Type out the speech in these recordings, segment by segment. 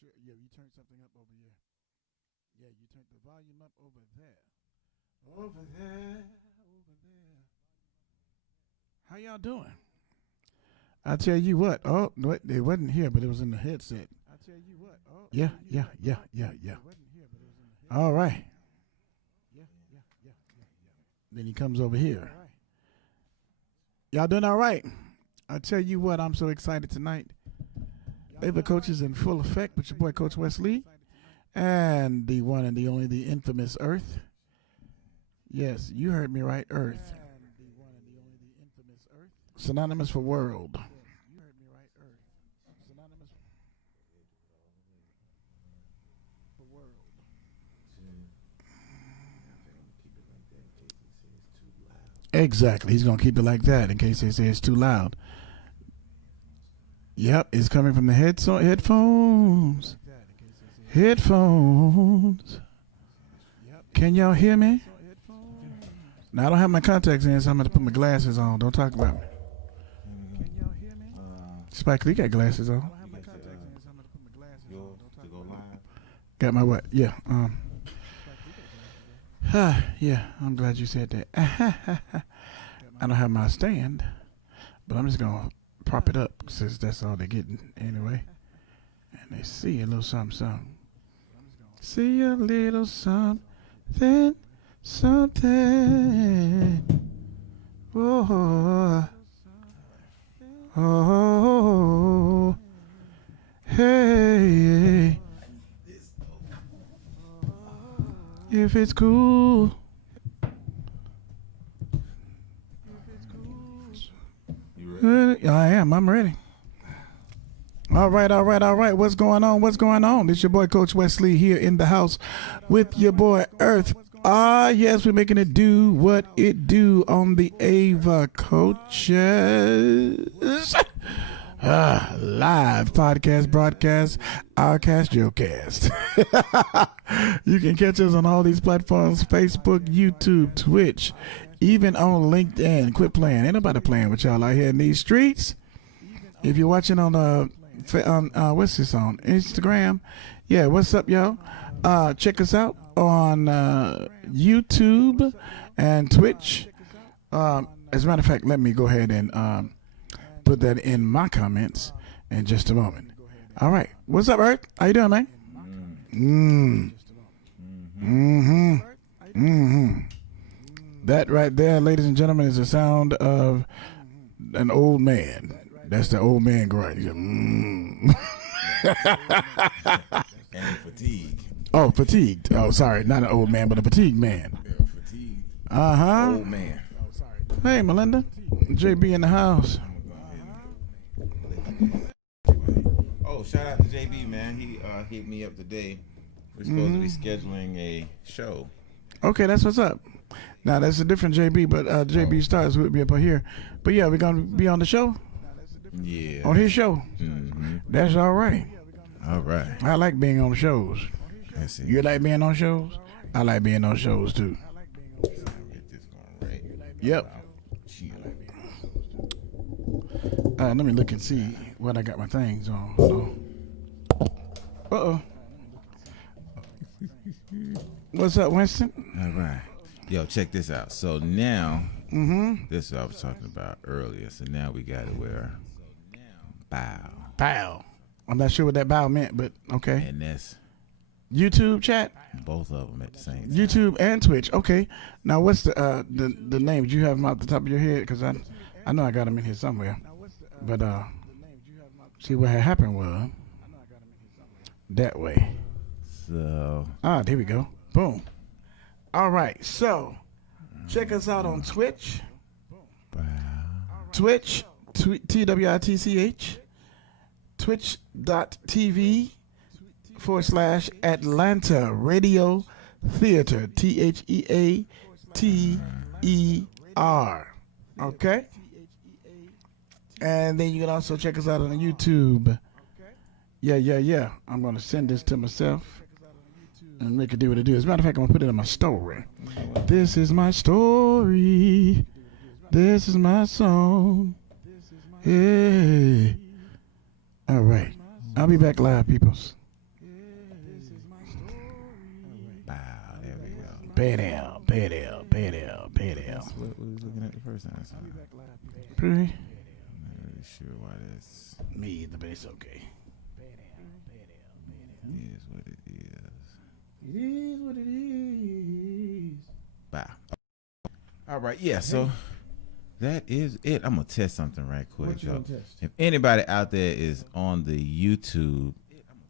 sure. Yeah, you turned something up over here. Yeah, you turned the volume up over there. Over there. Over there. How y'all doing? I tell you what. Oh, no, it wasn't here, but it was in the headset. I tell you what. Oh, yeah, yeah, yeah, yeah, yeah. It wasn't here, but it was in the headset. All right. Yeah, yeah, yeah, yeah, yeah. Then he comes over here. Y'all doing all right? I tell you what, I'm so excited tonight. Ava Coach is in full effect with your boy Coach Wesley and the one and the only, the infamous Earth. Yes, you heard me right, Earth. Synonymous for world. Exactly. He's going to keep it like that in case they say it's too loud. Yep, it's coming from the headphones. Headphones. Can y'all hear me? Now, I don't have my contacts in, so I'm going to put my glasses on. Don't talk about me. Spike Lee got glasses on. Got my what? Yeah. Yeah, I'm glad you said that. I don't have my stand, but I'm just going to prop it up since that's all they're getting anyway. And they see a little something. See a little something, something. Oh, oh, hey. If it's cool. You ready? I am. I'm ready. All right. What's going on? It's your boy Coach Wesley here in the house with your boy Earth. Yes, we're making it do what it do on the Ava Coaches. Live podcast, broadcast, ourcast, Joecast. You can catch us on all these platforms: Facebook, YouTube, Twitch, even on LinkedIn. Quit playing. Ain't nobody playing with y'all out here in these streets. If you're watching on what's this on Instagram? Yeah, what's up, y'all? Check us out on YouTube and Twitch. As a matter of fact, let me go ahead and put that in my comments in just a moment. All right. What's up, Earth? How you doing, man? That right there, ladies and gentlemen, is the sound of an old man. That's the old man grunt. And fatigued. Oh, fatigued. Oh, sorry. Not an old man, but a fatigued man. Fatigued. Old man. Hey, Melinda. JB in the house. Oh, shout out to JB, man. He hit me up today. We're supposed to be scheduling a show. Okay, that's what's up. Now, that's a different JB, but JB Stars will be up here. But yeah, we're going to be on the show? Yeah. On his show? Mm-hmm. That's all right. All right. I like being on shows. That's it. You like being on shows? I like being on shows, too. Get this going right. Yep. Let me look and see what I got my things on. Hold on. Uh-oh. What's up, Winston? All right. Yo, check this out. So now, this is what I was talking about earlier. So now we got to wear bow. Bow. I'm not sure what that bow meant, but okay. And that's YouTube chat? Both of them at the same time. YouTube and Twitch. Okay. Now, what's the name? Do you have them out the top of your head? Because I know I got them in here somewhere. But see what had happened was that way. So. There we go. Boom. All right. So check us out on Twitch. Twitch, TWITCH. Twitch.tv/Atlanta Radio Theater. THEATER. Okay. And then you can also check us out on YouTube. Yeah. I'm going to send this to myself and make it do what it do. As a matter of fact, I'm going to put it in my story. This is my story. This is my song. Hey. All right. I'll be back live, peoples. Pay down. That's what we was looking at the first time. So Pretty. I'm not really sure why that's. Me either, but it's okay. Is what it is. It is what it is. Bye. All right, yeah. So that is it. I'm gonna test something right quick, What you y'all. gonna test? If anybody out there is on the YouTube,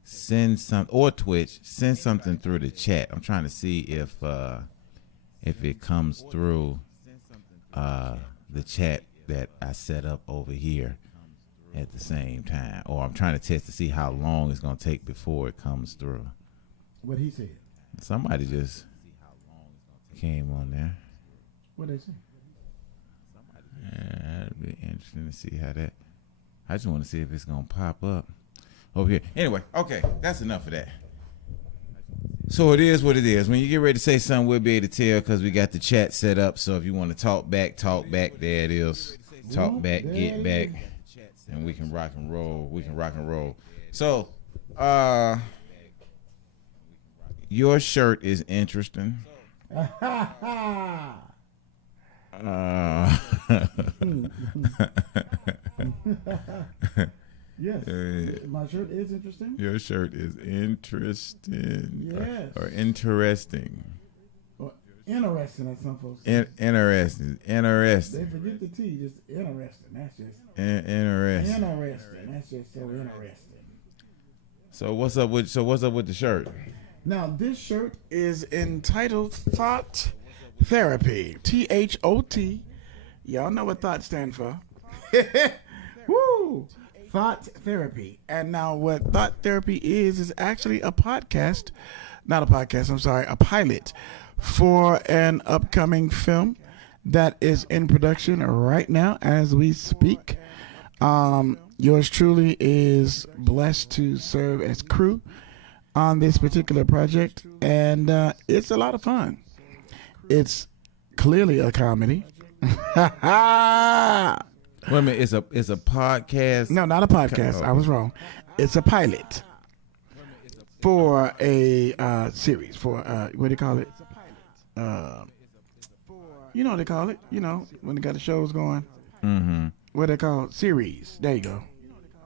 send some or Twitch, send something through the chat. I'm trying to see if it comes through the chat that I set up over here at the same time, or I'm trying to test to see how long it's gonna take before it comes through. What he said. Somebody just came on there. What they say? Yeah, it'd be interesting to see how that. I just want to see if it's gonna pop up over here. Anyway, okay, that's enough of that. So it is what it is. When you get ready to say something, we'll be able to tell because we got the chat set up. So if you want to talk back. There it is. Talk back, get back, and we can rock and roll. So, your shirt is interesting. Yes, my shirt is interesting. Your shirt is interesting. Yes. Or interesting. Or interesting, as some folks say. Interesting. They forget the T, just interesting. That's just Interesting. interesting. That's just so interesting. So what's up with the shirt? Now this shirt is entitled Thought Therapy. THOT. Y'all know what thought stands for. Woo! Thought Therapy. And now what Thought Therapy is actually a podcast. Not a podcast, I'm sorry, a pilot for an upcoming film that is in production right now as we speak. Yours truly is blessed to serve as crew on this particular project, and it's a lot of fun. It's clearly a comedy. Wait a minute, it's a podcast. No, not a podcast. I was wrong. It's a pilot for a series. For what do you call it? You know what they call it. You know when they got the shows going. Mm-hmm. What they call series. There you go.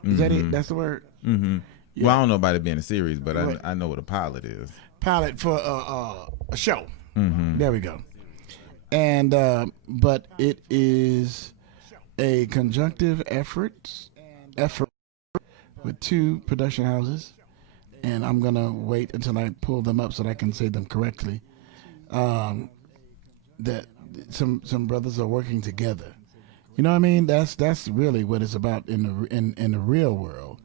Is that it? That's the word. Mm-hmm. Yeah. Well, I don't know about it being a series, but Right. I know what a pilot is. Pilot for a show. Mm-hmm. There we go. And but it is a conjunctive effort with two production houses, and I'm gonna wait until I pull them up so that I can say them correctly. That some brothers are working together. You know what I mean? That's really what it's about in the real world,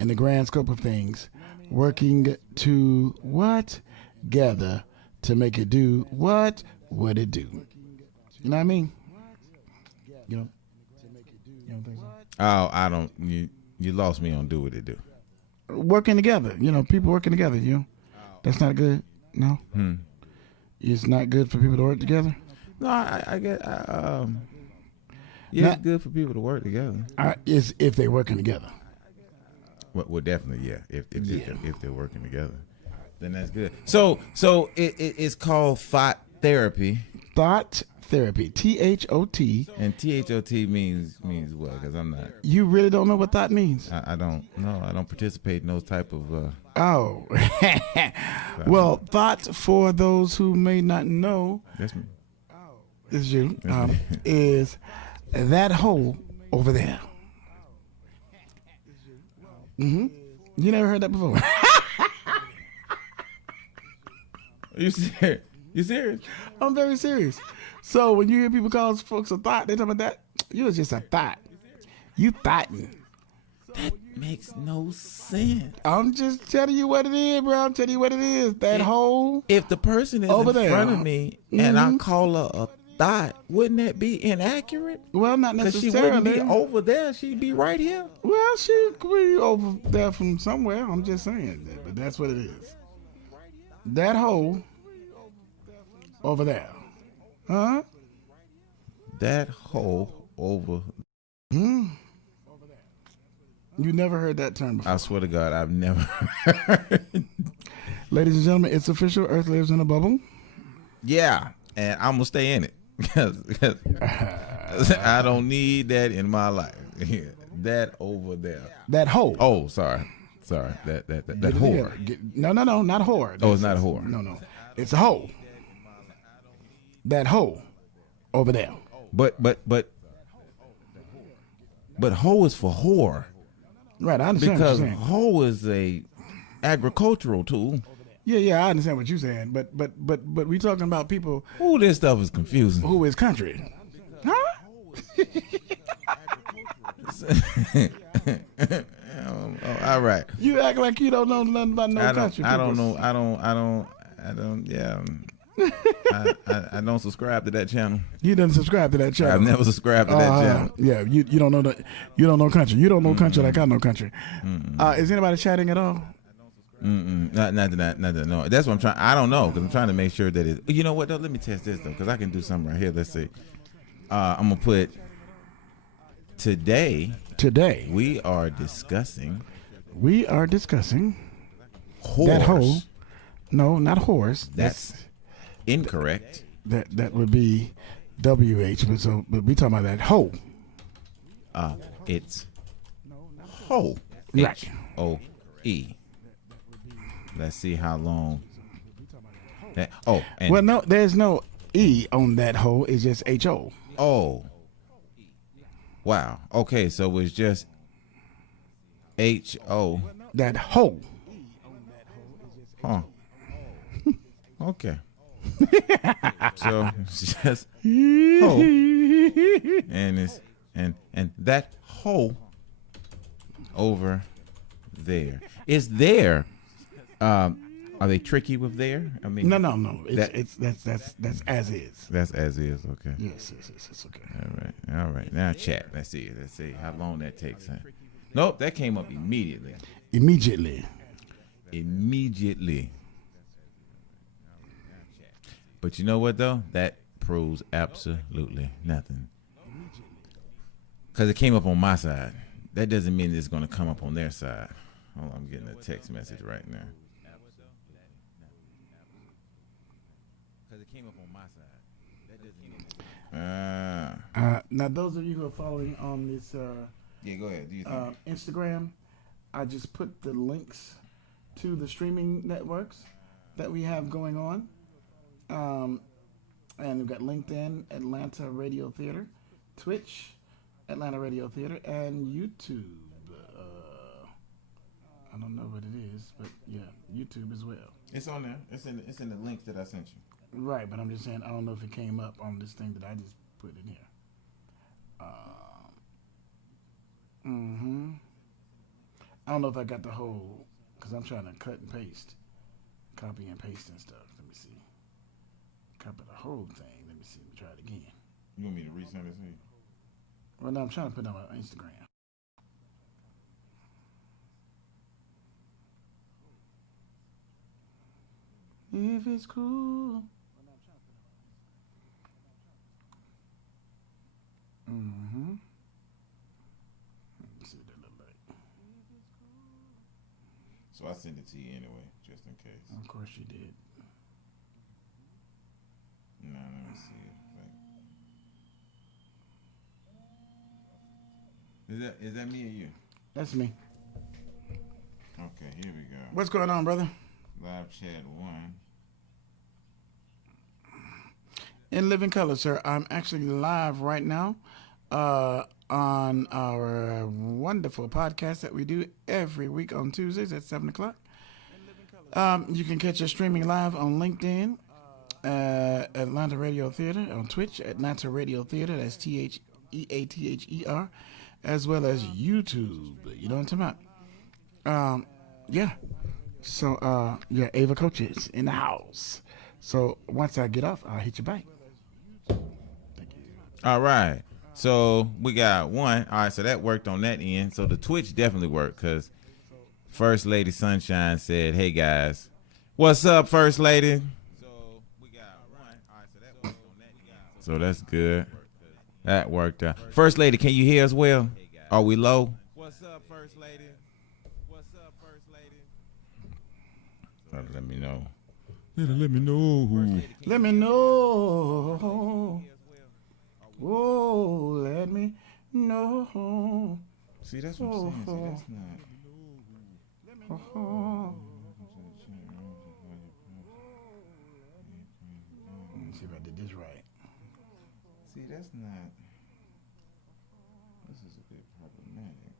in the grand scope of things. Working to what? Gather to make it do what would it do? You know what I mean? You know don't think so? Oh, I don't. You lost me on do what it do. Working together. You know, people working together. You know, that's not good. No, it's not good for people to work together. No, I get. Yeah, it's good for people to work together. Is if they're working together. Well, definitely, yeah. If Yeah. if they're working together, then that's good. So it's called Thought Therapy. Thought Therapy. THOT. And THOT means what? Because I'm not. You really don't know what thought means? I don't know. I don't participate in those type of. Oh. Well, thought, for those who may not know, That's me. is you, is that hole over there. You never heard that before. Are you serious? You serious? I'm very serious. So when you hear people call folks a thought, they talk about that. You was just a thought. You thoughtin'. That makes no sense. I'm just telling you what it is, bro. I'm telling you what it is. That hole. If the person is Over in there. front of me and I call her a thought, wouldn't that be inaccurate? Well, not Because she necessarily. wouldn't be over there. She'd be right here. Well, she could be over there from somewhere. I'm just saying that, but that's what it is. That hole over there. Huh? That hole over. You never heard that term before. I swear to God, I've never heard. Ladies and gentlemen, it's official. Earth lives in a bubble. Yeah, and I'm gonna stay in it because I don't need that in my life. That over there. That hoe. Oh, sorry. That Get it whore. together. No, not whore. Oh, it's not a whore. No. It's a hoe. That hoe over there. But hoe is for whore Right, I understand because what you're saying. hoe is a agricultural tool. Yeah, I understand what you're saying. But we talking about people Ooh, this stuff is confusing. who is country. Huh? All right. You act like you don't know nothing about no country. I don't people. know. Yeah. I don't subscribe to that channel. You didn't subscribe to that channel. I've never subscribed to that channel. Yeah, you don't know you don't know country. You don't know country like I know country. Is anybody chatting at all? Not that. No, that's what I'm trying. I don't know because I'm trying to make sure that it. You know what though? Let me test this though because I can do something right here. Let's see. I'm gonna put today. Today We are discussing whores. that hoe. No, not horse. That's incorrect. That would be WH. But we talking about that hoe. It's hoe. Right. HOE. Let's see how long. That, and Well, no, there's no E on that hoe. It's just HO. oh. Wow. Okay, so it's just HO. That hoe. Huh. Okay. So it's just hoe, and it's and that hoe over there is there. Are they tricky with there? I mean, No. That's as is. That's as is. Okay. Yes, it's okay. All right. Now chat. Let's see how long that takes. Huh? Nope, that came up immediately. Immediately. But you know what though? That proves absolutely nothing. Because it came up on my side. That doesn't mean it's going to come up on their side. Oh, I'm getting a text message right now. Because it came up on my side. That doesn't mean. Now, those of you who are following on this Yeah, go ahead. Do you think? Instagram, I just put the links to the streaming networks that we have going on. And we've got LinkedIn, Atlanta Radio Theater, Twitch, Atlanta Radio Theater, and YouTube. I don't know what it is, but yeah, YouTube as well. It's on there. It's in the links that I sent you. Right, but I'm just saying I don't know if it came up on this thing that I just put in here. I don't know if I got the whole, because I'm trying to cut and paste, copy and paste and stuff. Let me see. Copy the whole thing. Let me see. Let me try it again. You want me to resend it to you? Well, no, I'm trying to put it on my Instagram. If it's cool. Let's see what that look like. So I sent it to you anyway, just in case. Of course you did. No, let me see it. Is that me or you? That's me. Okay, here we go. What's going on, brother? Live chat 1. In living color, sir. I'm actually live right now on our wonderful podcast that we do every week on Tuesdays at 7 o'clock. You can catch us streaming live on LinkedIn, Atlanta Radio Theater, on Twitch, Atlanta Radio Theater, that's TheAther, as well as YouTube. You know what I'm talking about? Yeah. So, yeah, Ava Coach is in the house. So once I get off, I'll hit you back. All right. So we got one. All right, so that worked on that end. So the Twitch definitely worked because First Lady Sunshine said, "Hey guys, what's up, First Lady?" So we got one. All right, so that worked on that end. So that's good. That worked out. First Lady, can you hear us well? Are we low? What's up, First Lady? What's up, First Lady? Let me know. Let me know. Let me know. Oh, let me know. See, that's what I'm saying. See, that's not. Let me see if I did this right. See, that's not. This is a bit problematic.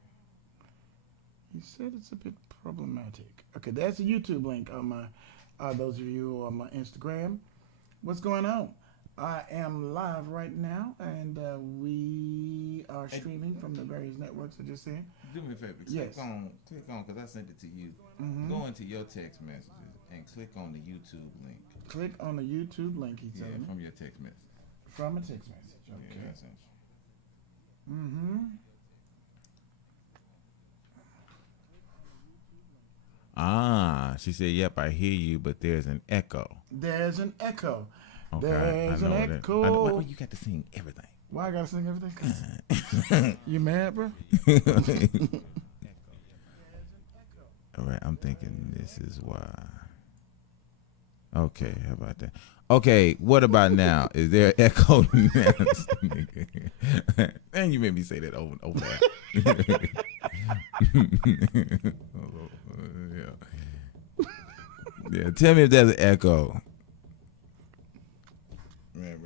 He said it's a bit problematic. Okay, that's a YouTube link on my. Those of you on my Instagram, what's going on? I am live right now, and we are streaming from the various networks I just said. Do me a favor. Yes. Click on, because I sent it to you. Go into your text messages and click on the YouTube link. Click on the YouTube link, he told me. From your text message. From a text message, okay. Yeah, I sent you. Ah, she said, "Yep, I hear you, but there's an echo." There's an echo. Okay, There's I an know that. echo. Why you got to sing everything? Why I gotta sing everything? You mad, bro? All right, I'm thinking this is why. Okay, how about that? Okay, what about now? Is there an echo now? And you made me say that over and over. Yeah, tell me if there's an echo. Right.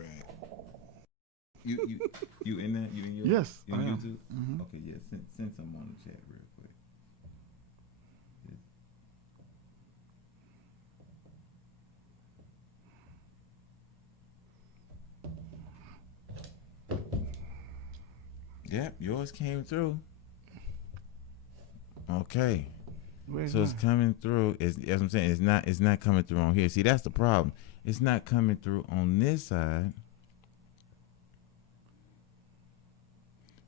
You in that? You in your? Yes, You I in am. YouTube? Okay, yeah. Send some on the chat real quick. Yep, yours came through. Okay. Where's So it's mine? coming through. As I'm saying, it's not coming through on here. See, that's the problem. It's not coming through on this side,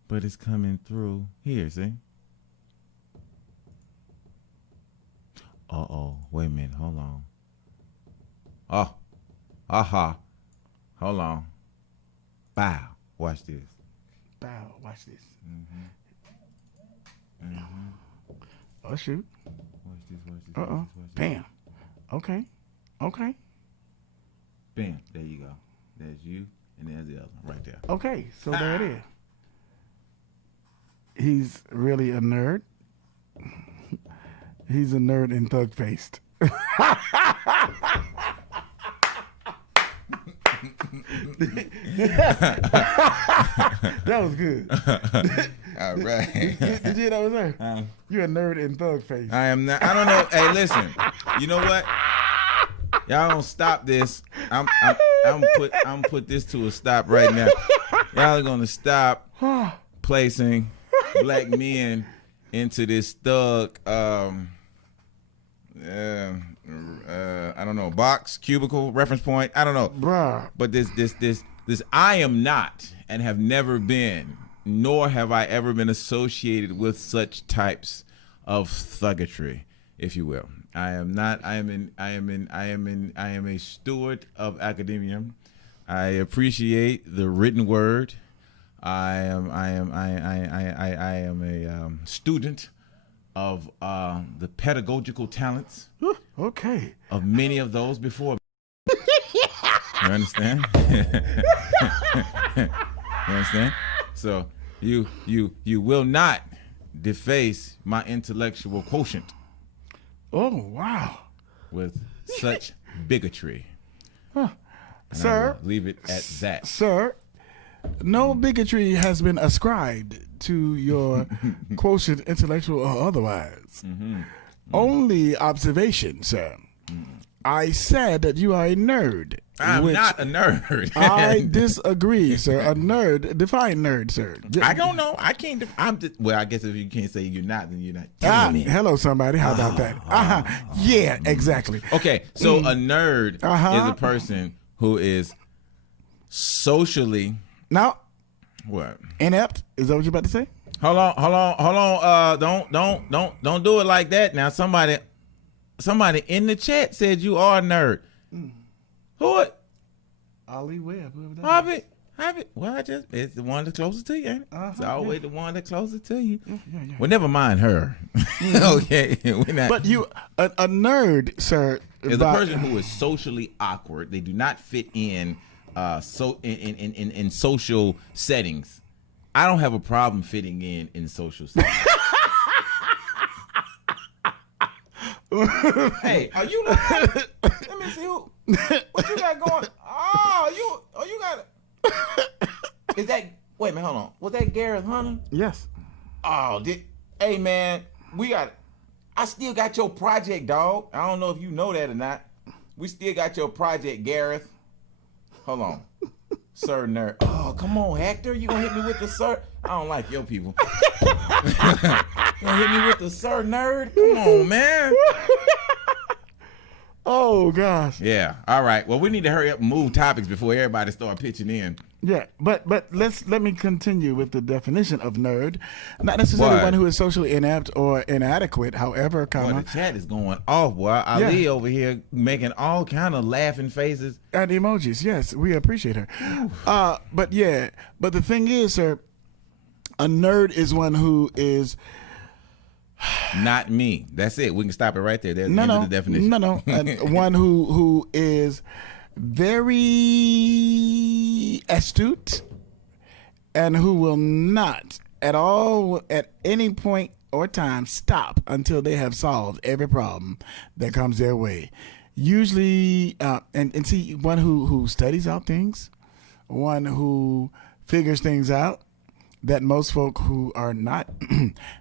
but it's coming through here. See? Wait a minute. Hold on. Oh, aha. Hold on. Bow. Watch this. Bow. Watch this. Oh shoot. Watch this. Uh-oh. Bam. Okay. Bam. There you go. There's you, and there's the other one right there. Okay. So there it is. He's really a nerd. He's a nerd and thug faced. That was good. All right. Did you hear that was there? You're a nerd and thug face. I am not. I don't know. Hey, listen. You know what? Y'all don't stop this. I'm put this to a stop right now. Y'all are gonna stop placing black men into this thug. I don't know, box, cubicle, reference point. I don't know, Bruh. but this. I am not, and have never been, nor have I ever been associated with such types of thuggetry, if you will. I am not. I am a steward of academia. I appreciate the written word. I am a student of the pedagogical talents Okay. of many of those before. You understand? You understand? So you will not deface my intellectual quotient Oh wow. with such bigotry. Huh. And Sir. I will leave it at that. Sir, no bigotry has been ascribed to your quotient, intellectual or otherwise. Only observation, sir. I said that you are a nerd. I'm which not a nerd. I disagree, sir. A nerd. Define nerd, sir. I don't know. I can't. Well, I guess if you can't say you're not, then you're not. Damn it. Hello, somebody. How about that? Yeah, exactly. Okay, so a nerd is Uh-huh. a person who is socially Now, what? inept. Is that what you're about to say? Hold on. Don't do it like that. Now, somebody in the chat said you are a nerd. Who it? Ollie Webb. Whoever that is. Have it. Well, it's the one that's closest to you, ain't it? It's always the one that's closest to you. Yeah. Well, never mind her. Okay, we're not. But you, a nerd, sir, is a person who is socially awkward. They do not fit in in social settings. I don't have a problem fitting in social settings. Hey, are you lying? Let me see what you got going. Oh, you got it. Is that, wait a minute, hold on. Was that Gareth Hunter? Yes. Oh, hey man, I still got your project, dog. I don't know if you know that or not. We still got your project, Gareth. Hold on. Sir Nerd. Oh, come on, Hector. You gonna hit me with the sir? I don't like your people. You gonna hit me with the Sir Nerd? Come on, man. Oh gosh. Yeah. All right. Well, we need to hurry up and move topics before everybody start pitching in. Yeah, but let me continue with the definition of nerd. Not necessarily one who is socially inept or inadequate. However, boy, the chat is going off. Boy, Ali over here making all kind of laughing faces and emojis. Yes, we appreciate her. But the thing is, sir, a nerd is one who is not me. That's it. We can stop it right there. There's the end of the definition. No. One who is very astute and who will not at all at any point or time stop until they have solved every problem that comes their way. Usually, and see, one who studies out things, one who figures things out that most folk who are not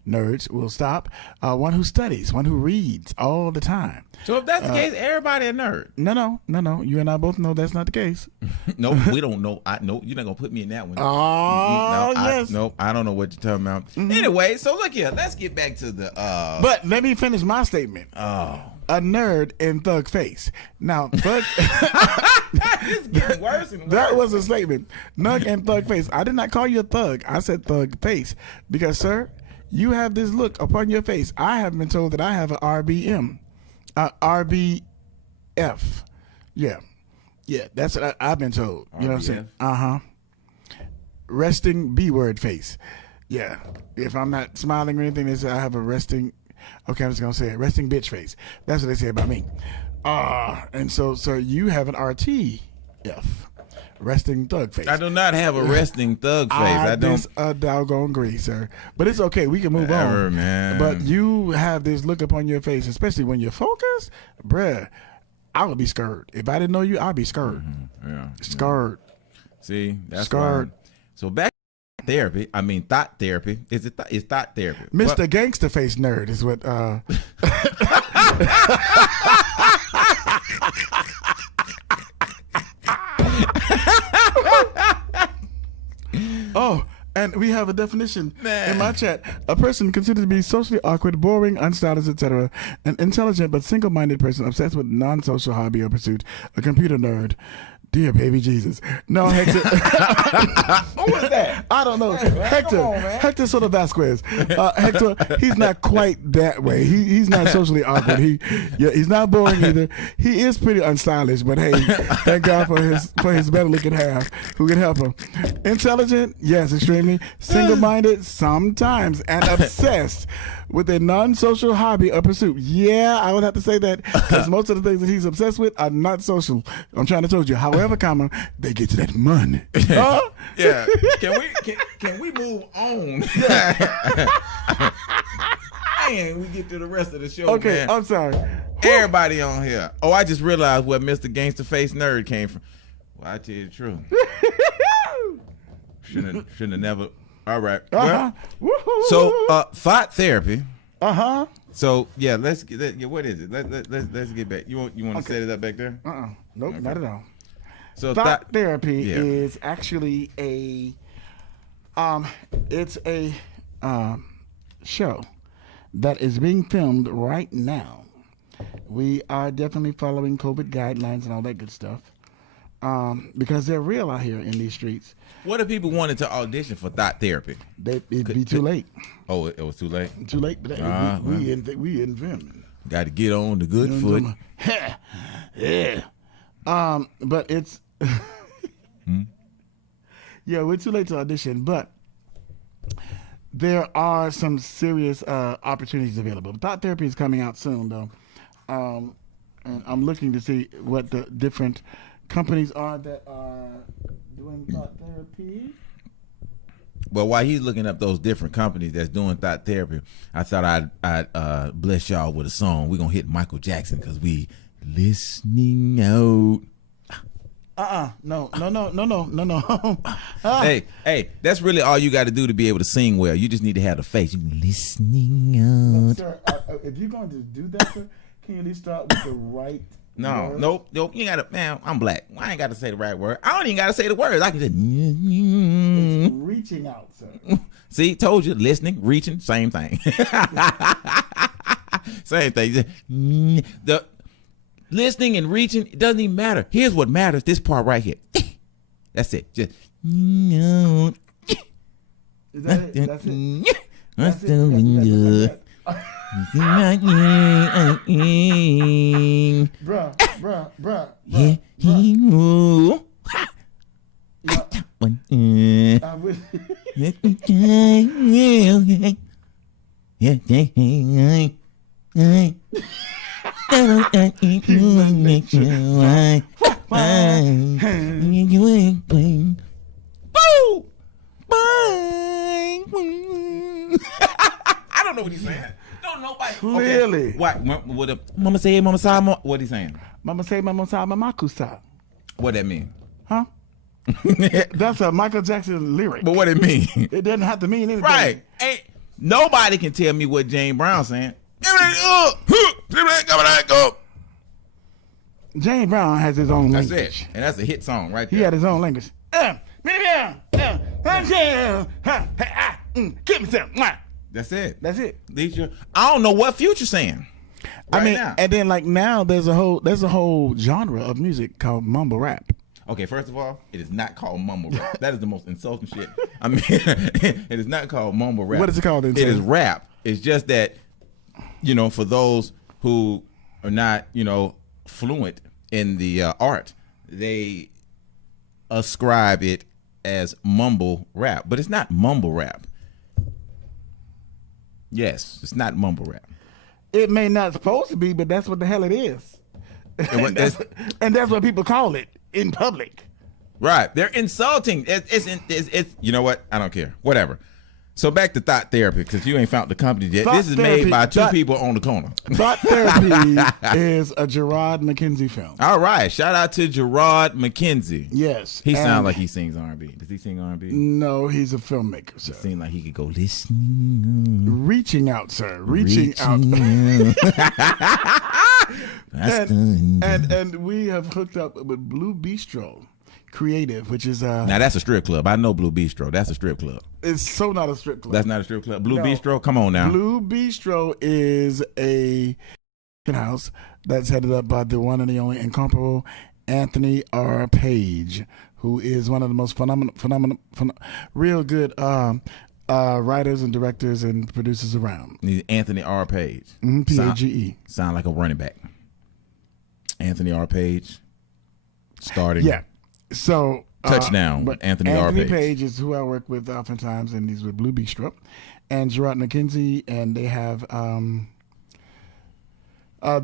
nerds will stop. One who studies, one who reads all the time. So if that's the case, everybody a nerd. No. You and I both know that's not the case. No, we don't know. No, you're not gonna put me in that one. Oh, yes. I don't know what you're talking about. Mm-hmm. Anyway, so look here. Let's get back to the. But let me finish my statement. Oh. A nerd in thug face. Now, thug. It's getting worse and worse. That was a statement. Nug and thug face. I did not call you a thug. I said thug face because, sir, you have this look upon your face. I have been told that I have an RBM, RBF. Yeah, that's what I've been told. You know what I'm saying? Resting B word face. Yeah. If I'm not smiling or anything, they say I have a resting. Okay, I'm just gonna say it. Resting bitch face. That's what they say about me. And so you have an RTF, resting thug face. I do not have a resting thug face. I don't. A doggone agree, sir. But it's okay. We can move on. Man. But you have this look upon your face, especially when you're focused, bruh. I would be scared. If I didn't know you, I'd be scared. Mm-hmm. Yeah. Scared. See, that's scared. So back. Therapy. I mean, thought therapy. It's thought therapy. Mr. Gangster Face Nerd is what. Oh, and we have a definition in my chat. A person considered to be socially awkward, boring, unstylish, etc. An intelligent but single-minded person obsessed with non-social hobby or pursuit. A computer nerd. Dear baby Jesus. No, Hector. Who was that? I don't know. Hey, Hector. on, Hector Soto Vasquez. Hector, he's not quite that way. He's not socially awkward. He's not boring either. He is pretty unstylish, but hey, thank God for his better looking half who can help him. Intelligent, yes, extremely. Single-minded, sometimes, and obsessed with a non-social hobby or pursuit. Yeah, I would have to say that because most of the things that he's obsessed with are not social. I'm trying to told you. However, they get to that money. Yeah. Can we move on? And we get to the rest of the show. Okay, man. I'm sorry. Everybody on here. Oh, I just realized where Mr. Gangster Face Nerd came from. Well, I tell you the truth. Shouldn't have never. All right. Well, so thought therapy. So yeah, let's get. What is it? Let's get back. You want to set it up back there? Nope, okay. Not at all. So thought therapy is actually it's a show that is being filmed right now. We are definitely following COVID guidelines and all that good stuff because they're real out here in these streets. What if people wanted to audition for thought therapy? It'd be too late. Oh, it was too late? Too late, but we in film. Got to get on the good foot. Yeah. But it's... Yeah, we're too late to audition, but there are some serious opportunities available. Thought therapy is coming out soon, though. and I'm looking to see what the different companies are that are doing thought therapy. But while he's looking up those different companies that's doing thought therapy, I thought I'd bless y'all with a song. We're gonna hit Michael Jackson because we listening out. No. Hey, that's really all you got to do to be able to sing well. You just need to have the face. You listening out. Sir, if you're going to do that, sir, can you at least start with the right word? Nope. You gotta, man, I'm black. I ain't got to say the right word. I don't even got to say the words. I can just. It's reaching out, sir. See, told you, listening, reaching, same thing. Same thing. The listening and reaching, it doesn't even matter. Here's what matters. This part right here. That's it. Just. Is that it? That's it. That's it. Bruh. Yeah. I wish. I don't know what he's saying. Don't nobody. Clearly. Okay. What? Mama say, mama say, what he saying? Mama say, mama say, mama kusa. What that mean? Huh? That's a Michael Jackson lyric. But what it mean? It doesn't have to mean anything. Right. Ain't nobody can tell me what James Brown saying. James Brown has his own That's language. it. And that's a hit song right there. He had his own language. Give me some. That's it. That's it. I don't know what Future's saying. I mean, now. and then like now there's a whole genre of music called mumble rap. Okay, first of all, it is not called mumble rap. That is the most insulting shit. I mean, it is not called mumble rap. What is it called then? It is rap. It's just that, for those who are not, fluent in the art, they ascribe it as mumble rap. But it's not mumble rap. Yes, it's not mumble rap. It may not supposed to be, but that's what the hell it is. And that's what people call it in public. Right. They're insulting. It's you know what? I don't care. Whatever. So back to thought therapy, because you ain't found the company yet. This is made by two people on the corner. Thought Therapy is a Gerard McKenzie film. All right. Shout out to Gerard McKenzie. Yes. He sounds like he sings R&B. Does he sing R&B? No, he's a filmmaker, sir. It seems like he could go listening. Reaching out, sir. Reaching out. And we have hooked up with Blue Bistro Creative, which is now that's a strip club. I know Blue Bistro. That's a strip club. It's so not a strip club. That's not a strip club. Blue Bistro, come on now. Blue Bistro is a house that's headed up by the one and the only incomparable Anthony R. Page, who is one of the most phenomenal, real good writers and directors and producers around. Anthony R. Page. Page. Sound like a running back. Anthony R. Page. Starting. Yeah. So touchdown. But Anthony R. Page. Page is who I work with oftentimes, and he's with Blue Bistro, and Gerard McKenzie, and they have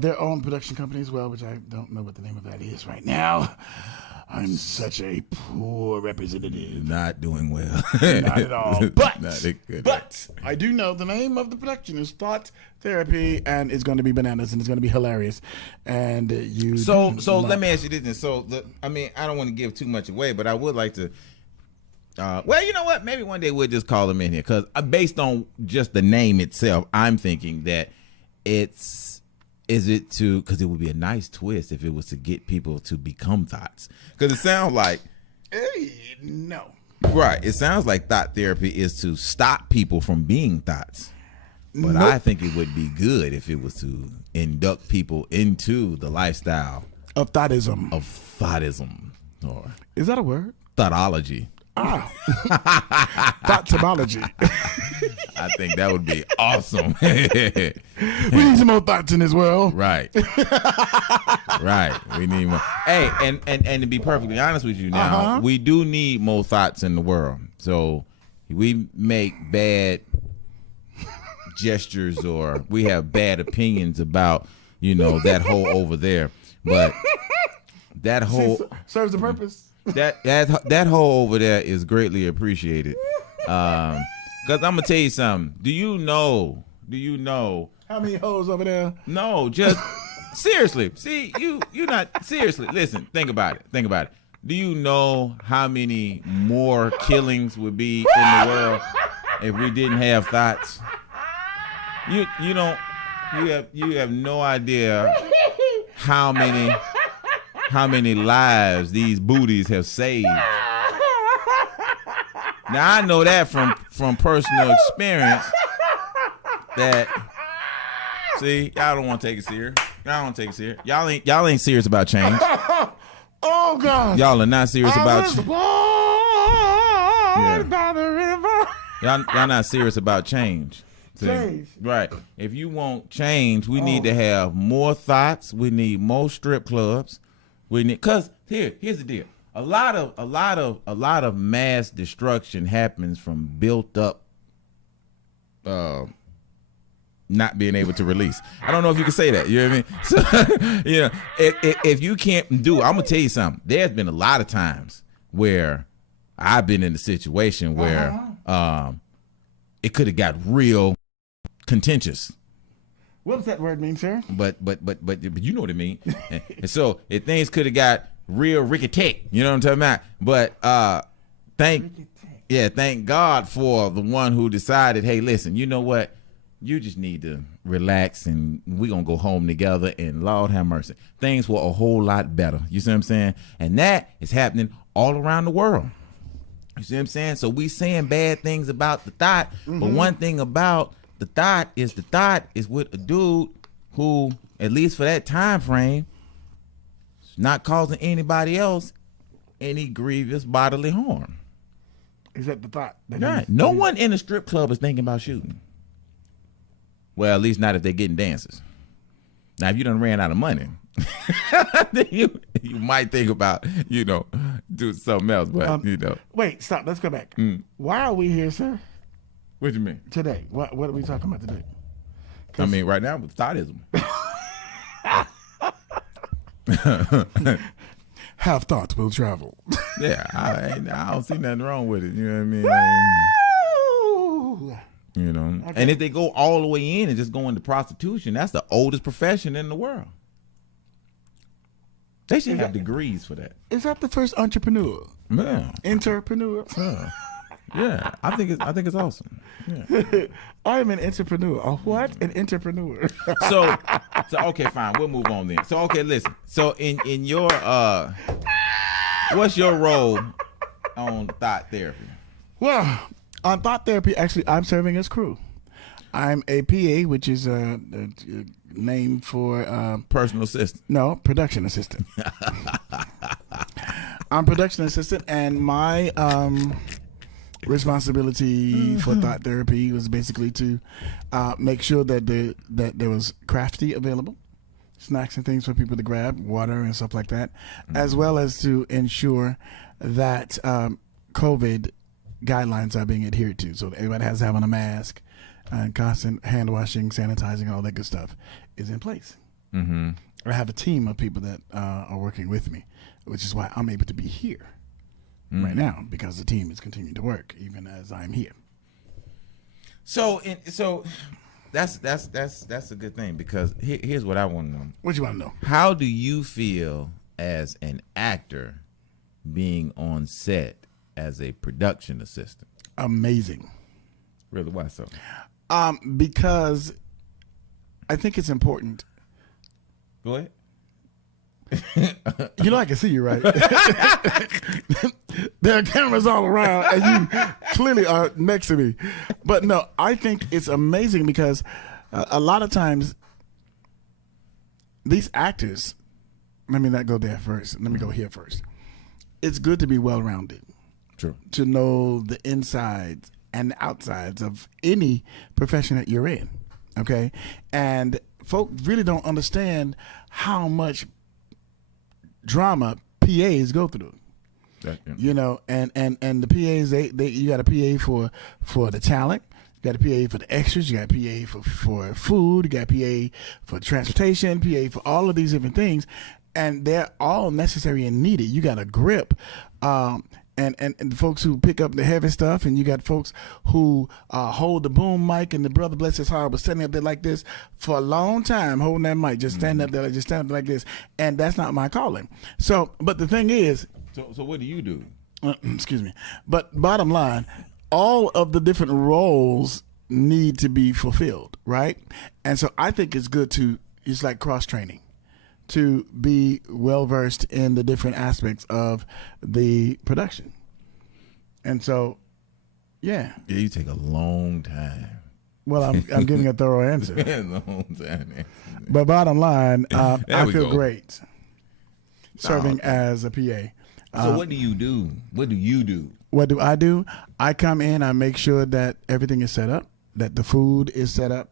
their own production company as well, which I don't know what the name of that is right now. I'm such a poor representative. Not doing well. Not at all. But good. I do know the name of the production is Thought Therapy, and it's going to be bananas, and it's going to be hilarious. And you. So let me ask you this. So I don't want to give too much away, but I would like to. Well, you know what? Maybe one day we'll just call them in here, because based on just the name itself, I'm thinking that because it would be a nice twist if it was to get people to become thoughts. Because it sounds like, no. Right. It sounds like thought therapy is to stop people from being thoughts. But Nope. I think it would be good if it was to induct people into the lifestyle Of thoughtism. of thoughtism or Is that a word? thoughtology. Thoughtology. I think that would be awesome. We need some more thoughts in this world. Right. Right. We need more. Hey, and to be perfectly honest with you now, we do need more thoughts in the world. So we make bad gestures or we have bad opinions about, that hole over there. But that hole serves the purpose. that hole over there is greatly appreciated. Because I'm gonna tell you something. Do you know How many holes over there? No, just seriously. See, you not seriously. Listen, think about it. Do you know how many more killings would be in the world if we didn't have thoughts? You have no idea how many lives these booties have saved. Now I know that from personal experience. That see, y'all don't want to take it serious. Y'all ain't serious about change. Oh God! Y'all are not serious about change. By the river. Y'all not serious about change. See? Change. Right. If you want change, we need to have more thoughts. We need more strip clubs. We need here's the deal. A lot of mass destruction happens from built up not being able to release. I don't know if you can say that. You know what I mean? So, if you can't do, I'm gonna tell you something. There's been a lot of times where I've been in a situation where it could have got real contentious. What does that word mean, sir? But you know what it means. And so if things could have got real rickety, you know what I'm talking about? But thank God for the one who decided, hey, listen, you know what? You just need to relax and we're going to go home together, and Lord have mercy. Things were a whole lot better. You see what I'm saying? And that is happening all around the world. You see what I'm saying? So we saying bad things about the thought, but one thing about the thought is with a dude who, at least for that time frame, is not causing anybody else any grievous bodily harm. Is that the thought? Right. No one in a strip club is thinking about shooting. Well, at least not if they're getting dancers. Now, if you done ran out of money, then you might think about, doing something else. But, Wait, stop. Let's go back. Why are we here, sir? What do you mean? Today. What are we talking about today? I mean, right now with thoughtism. Have thoughts will travel. Yeah, I don't see nothing wrong with it. You know what I mean? Okay. And if they go all the way in and just go into prostitution, that's the oldest profession in the world. They should have degrees for that. Is that the first entrepreneur? Yeah. Entrepreneur. Yeah, I think it's awesome. Yeah. I'm an entrepreneur. A what? An entrepreneur. So okay, fine. We'll move on then. So okay, listen. So in your what's your role on thought therapy? Well, on thought therapy, actually, I'm serving as crew. I'm a PA, which is a name for personal assistant. No, production assistant. I'm production assistant, and my responsibility for thought therapy was basically to make sure that there was crafty available, snacks and things for people to grab, water and stuff like that, as well as to ensure that COVID guidelines are being adhered to. So everybody has to have on a mask, and constant hand washing, sanitizing, all that good stuff is in place. Mm-hmm. I have a team of people that are working with me, which is why I'm able to be here right now, because the team is continuing to work even as I'm here. So that's a good thing, because here's what I want to know. What you want to know? How do you feel as an actor being on set as a production assistant? Amazing. Really? Why so? Because I think it's important. Go ahead. I can see you, right? There are cameras all around, and you clearly are next to me. But no, I think it's amazing because a lot of times these actors, let me not go there first. Let me go here first. It's good to be well-rounded. True. To know the insides and the outsides of any profession that you're in. Okay? And folk really don't understand how much drama PAs go through. And the PAs, they you got a PA for the talent, You got a PA for the extras. You got a PA for food. You got a PA for transportation. PA for all of these different things, and they're all necessary and needed. You got a grip. And the folks who pick up the heavy stuff, and you got folks who hold the boom mic, and the brother, bless his heart, was standing up there like this for a long time, holding that mic, just standing up there, just standing up like this, and that's not my calling. So, but the thing is, so what do you do? Excuse me. But bottom line, all of the different roles need to be fulfilled, right? And so I think it's good it's like cross training, to be well versed in the different aspects of the production. And so, yeah. Yeah, you take a long time. Well, I'm giving a thorough answer. Long time. But bottom line, I feel great serving okay. as a PA. So what do you do? What do you do? What do? I come in, I make sure that everything is set up, that the food is set up,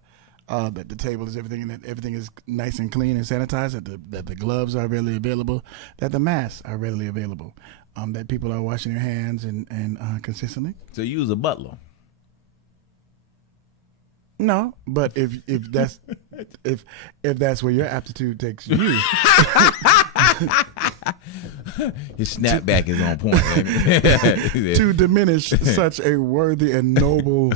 that the table is everything, and that everything is nice and clean and sanitized, that the gloves are readily available, that the masks are readily available, that people are washing their hands and consistently. So you was a butler? No, but if that's if that's where your aptitude takes you. His snapback is on point. To diminish such a worthy and noble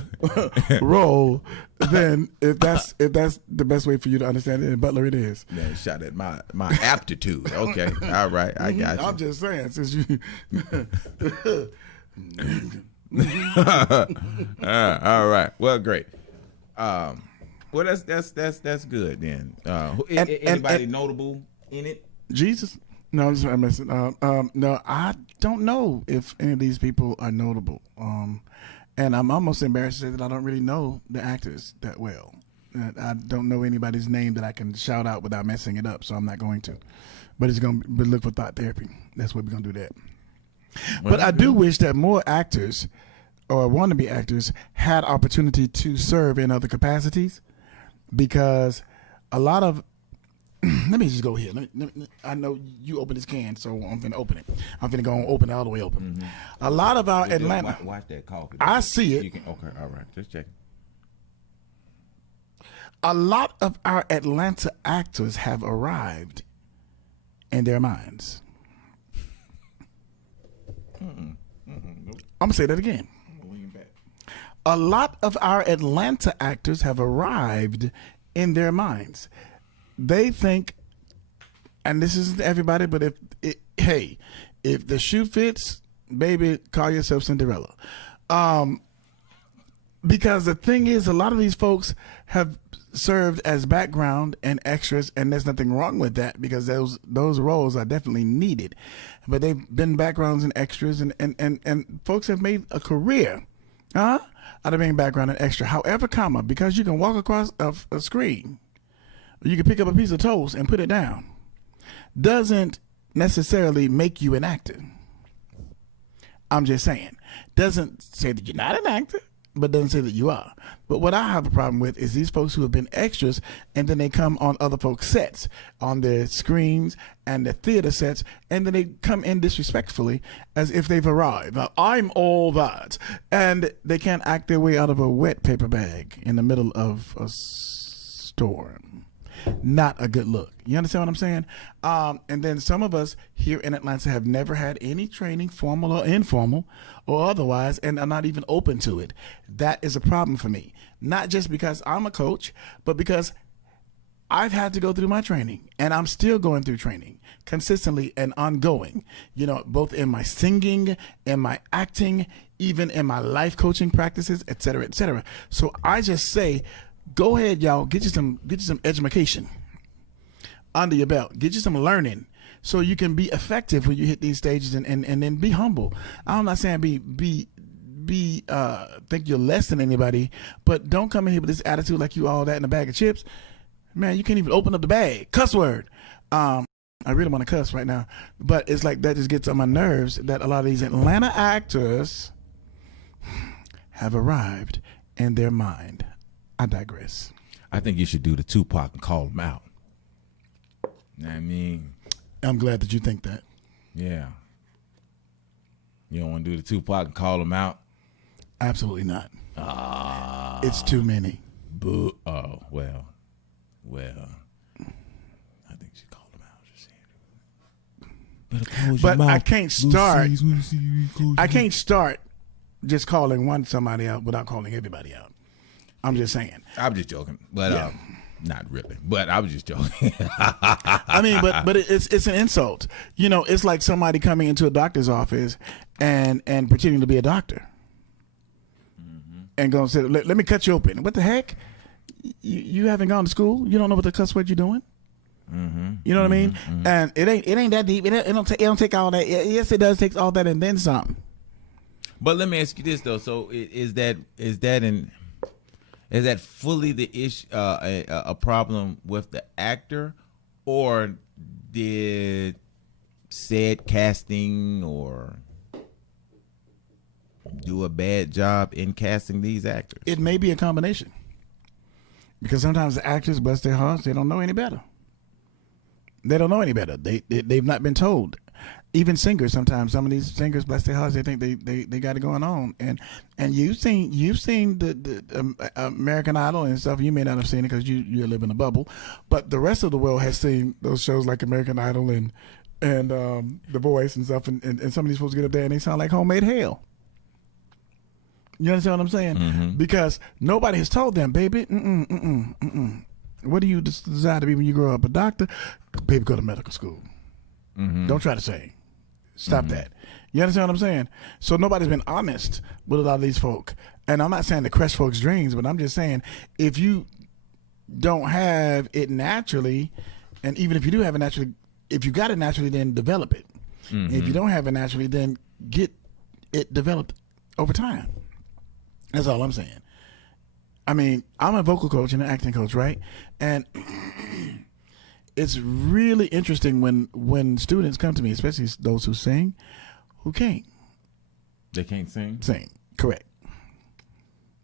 role, then if that's the best way for you to understand it, in butler it is. Man, shot at my aptitude. Okay, all right, I got you. I'm just saying, since you. All right. Well, great. Well, that's good then. Anybody notable in it? Jesus. No, I'm messing. No, I don't know if any of these people are notable. And I'm almost embarrassed to say that I don't really know the actors that well. I don't know anybody's name that I can shout out without messing it up, so I'm not going to. But look for thought therapy. That's what we're gonna do that. Well, but I do wish that more actors or wannabe actors had opportunity to serve in other capacities, because a lot of let me just go here. I know you open this can, so I'm finna open it. I'm finna go and open it all the way open. Mm-hmm. A lot of our Atlanta. Watch that coffee. I see it. Okay, all right. Just check. A lot of our Atlanta actors have arrived in their minds. I'm gonna say that again. A lot of our Atlanta actors have arrived in their minds. They think, and this isn't everybody, but if the shoe fits, baby, call yourself Cinderella. Because the thing is, a lot of these folks have served as background and extras, and there's nothing wrong with that, because those roles are definitely needed. But they've been backgrounds and extras, and folks have made a career out of being background and extra. However, because you can walk across a screen, you can pick up a piece of toast and put it down, doesn't necessarily make you an actor. I'm just saying. Doesn't say that you're not an actor, but doesn't say that you are. But what I have a problem with is these folks who have been extras, and then they come on other folks' sets, on their screens and their theater sets, and then they come in disrespectfully as if they've arrived. Now, I'm all that. And they can't act their way out of a wet paper bag in the middle of a storm. Not a good look. You understand what I'm saying? And then some of us here in Atlanta have never had any training, formal or informal or otherwise, and are not even open to it. That is a problem for me. Not just because I'm a coach, but because I've had to go through my training, and I'm still going through training consistently and ongoing, both in my singing, in my acting, even in my life coaching practices, et cetera, et cetera. So I just say, go ahead, y'all. Get you some education under your belt. Get you some learning so you can be effective when you hit these stages, and then be humble. I'm not saying be think you're less than anybody, but don't come in here with this attitude like you all that in a bag of chips. Man, you can't even open up the bag. Cuss word. I really want to cuss right now, but it's like that just gets on my nerves that a lot of these Atlanta actors have arrived in their mind. I digress. I think you should do the Tupac and call him out. You know what I mean? I'm glad that you think that. Yeah. You don't want to do the Tupac and call him out? Absolutely not. It's too many. Boo. Oh, well. I think she called him out. She said, But I can't start. I can't start just calling somebody out without calling everybody out. I'm just saying. I'm just joking, but not really. But I was just joking. I mean, but it's an insult. You know, it's like somebody coming into a doctor's office and pretending to be a doctor, and going to say, let me cut you open. What the heck? You haven't gone to school. You don't know what the cuss word you're doing. You know what I mean? And it ain't that deep. It don't take all that. Yes, it does take all that and then some. But let me ask you this though. So is that fully the issue, a problem with the actor, or did said casting or do a bad job in casting these actors? It may be a combination, because sometimes the actors, bless their hearts, they don't know any better. They don't know any better. They've not been told. Even singers, sometimes some of these singers, bless their hearts, they think they got it going on. And you've seen the American Idol and stuff. You may not have seen it because you live in a bubble, but the rest of the world has seen those shows like American Idol and The Voice and stuff. And some of these folks get up there and they sound like homemade hell. You understand what I'm saying? Because nobody has told them, baby, what do you desire to be when you grow up? A doctor? Baby, go to medical school. Don't try to sing. Stop that. You understand what I'm saying? So nobody's been honest with a lot of these folk. And I'm not saying to crush folks' dreams, but I'm just saying if you don't have it naturally, and even if you do have it naturally, if you got it naturally, then develop it. If you don't have it naturally, then get it developed over time. That's all I'm saying. I mean, I'm a vocal coach and an acting coach, right? And it's really interesting when students come to me, especially those who sing, who can't. They can't sing? Sing, correct.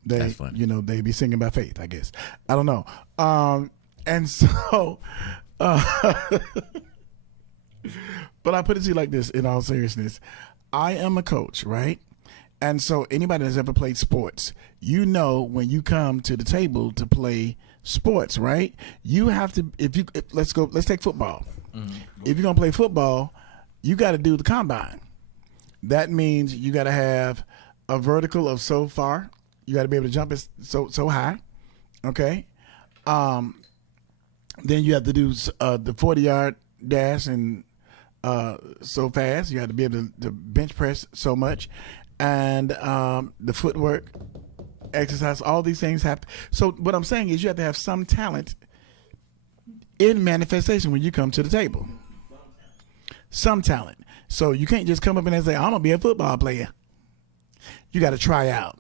That's funny. They be singing by faith, I guess. I don't know. And so, but I put it to you like this, in all seriousness. I am a coach, right? And so anybody that's ever played sports, when you come to the table to play sports, right? You have to, let's take football. If you're going to play football, you got to do the combine. That means you got to have a vertical of so far. You got to be able to jump it so high. Okay. Then you have to do the 40-yard dash and so fast. You have to be able to bench press so much. And the footwork, exercise, all these things happen. So what I'm saying is you have to have some talent in manifestation when you come to the table. Some talent. So you can't just come up and say, I'm going to be a football player. You got to try out.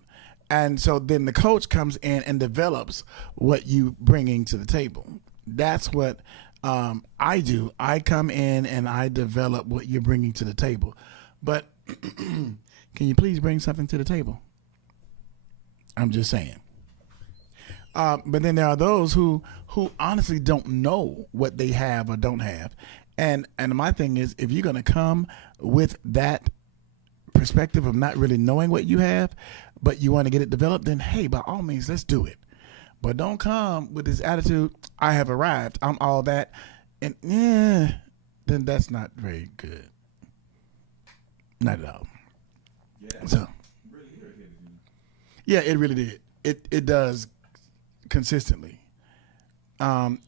And so then the coach comes in and develops what you bringing to the table. That's what I do. I come in and I develop what you're bringing to the table. But can you please bring something to the table? I'm just saying. But then there are those who honestly don't know what they have or don't have. And my thing is, if you're going to come with that perspective of not really knowing what you have, but you want to get it developed, then hey, by all means, let's do it. But don't come with this attitude, I have arrived, I'm all that. And then that's not very good. Not at all. Yeah. So, yeah, it really did. It does consistently. And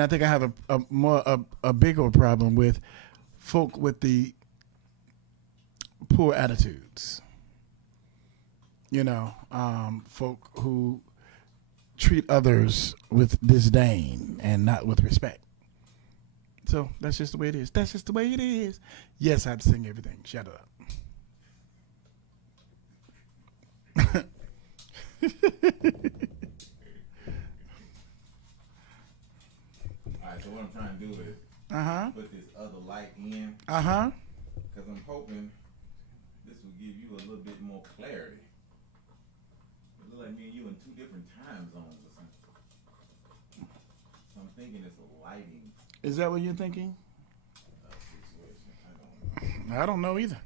I think I have a bigger problem with folk with the poor attitudes. Folk who treat others with disdain and not with respect. So that's just the way it is. That's just the way it is. Yes, I have to sing everything. Shut up. Alright, so what I'm trying to do is put this other light in. Because I'm hoping this will give you a little bit more clarity. It looks like me and you in two different time zones or something. So I'm thinking it's a lighting Is that what you're thinking? situation. I don't know either.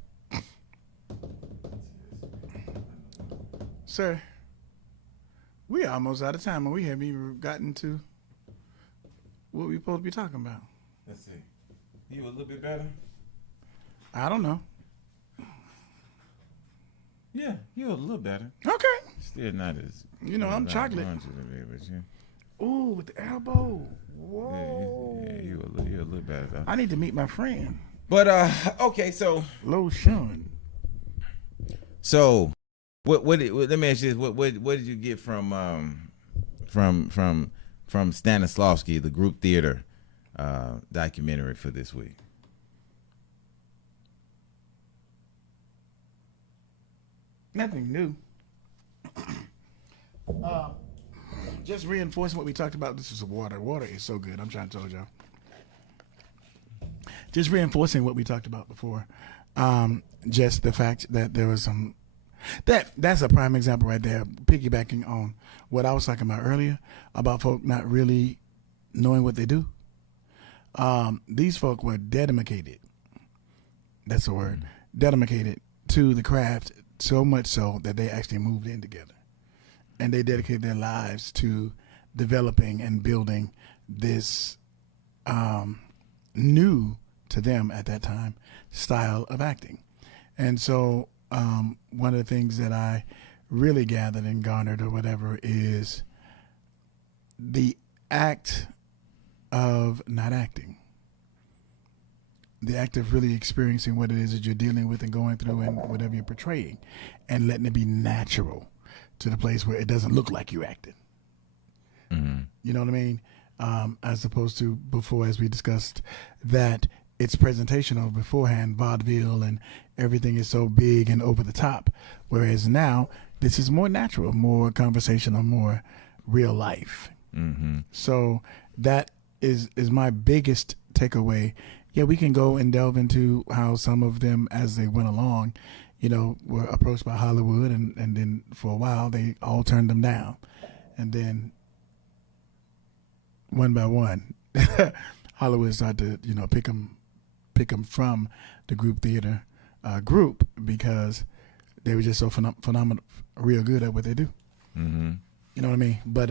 Sir, We almost out of time, and we haven't even gotten to what we supposed to be talking about. Let's see. You a little bit better? I don't know. Yeah, you a little better. Okay. Still not as. I'm chocolate. Ooh, with the elbow. Whoa. Yeah, you're a little better though. I need to meet my friend. But okay, so Lotion. So, what let me ask you this: what did you get from Stanislavski, the group theater documentary for this week? Nothing new. Just reinforcing what we talked about. This is water. Water is so good. I'm trying to tell y'all. Just reinforcing what we talked about before. Just the fact that there was some. That's a prime example right there. Piggybacking on what I was talking about earlier about folk not really knowing what they do. These folk were dedicated. That's the word. Dedicated to the craft, so much so that they actually moved in together. And they dedicated their lives to developing and building this new to them at that time style of acting. And so one of the things that I really gathered and garnered or whatever is the act of not acting. The act of really experiencing what it is that you're dealing with and going through and whatever you're portraying and letting it be natural to the place where it doesn't look like you acted. Mm-hmm. You know what I mean? As opposed to before, as we discussed, that it's presentational beforehand, vaudeville and everything is so big and over the top. Whereas now, this is more natural, more conversational, more real life. Mm-hmm. So that is my biggest takeaway. Yeah, we can go and delve into how some of them, as they went along, were approached by Hollywood, and then for a while they all turned them down, and then one by one, Hollywood started to pick them from the group theater group because they were just so phenomenal, real good at what they do. Mm-hmm. You know what I mean? But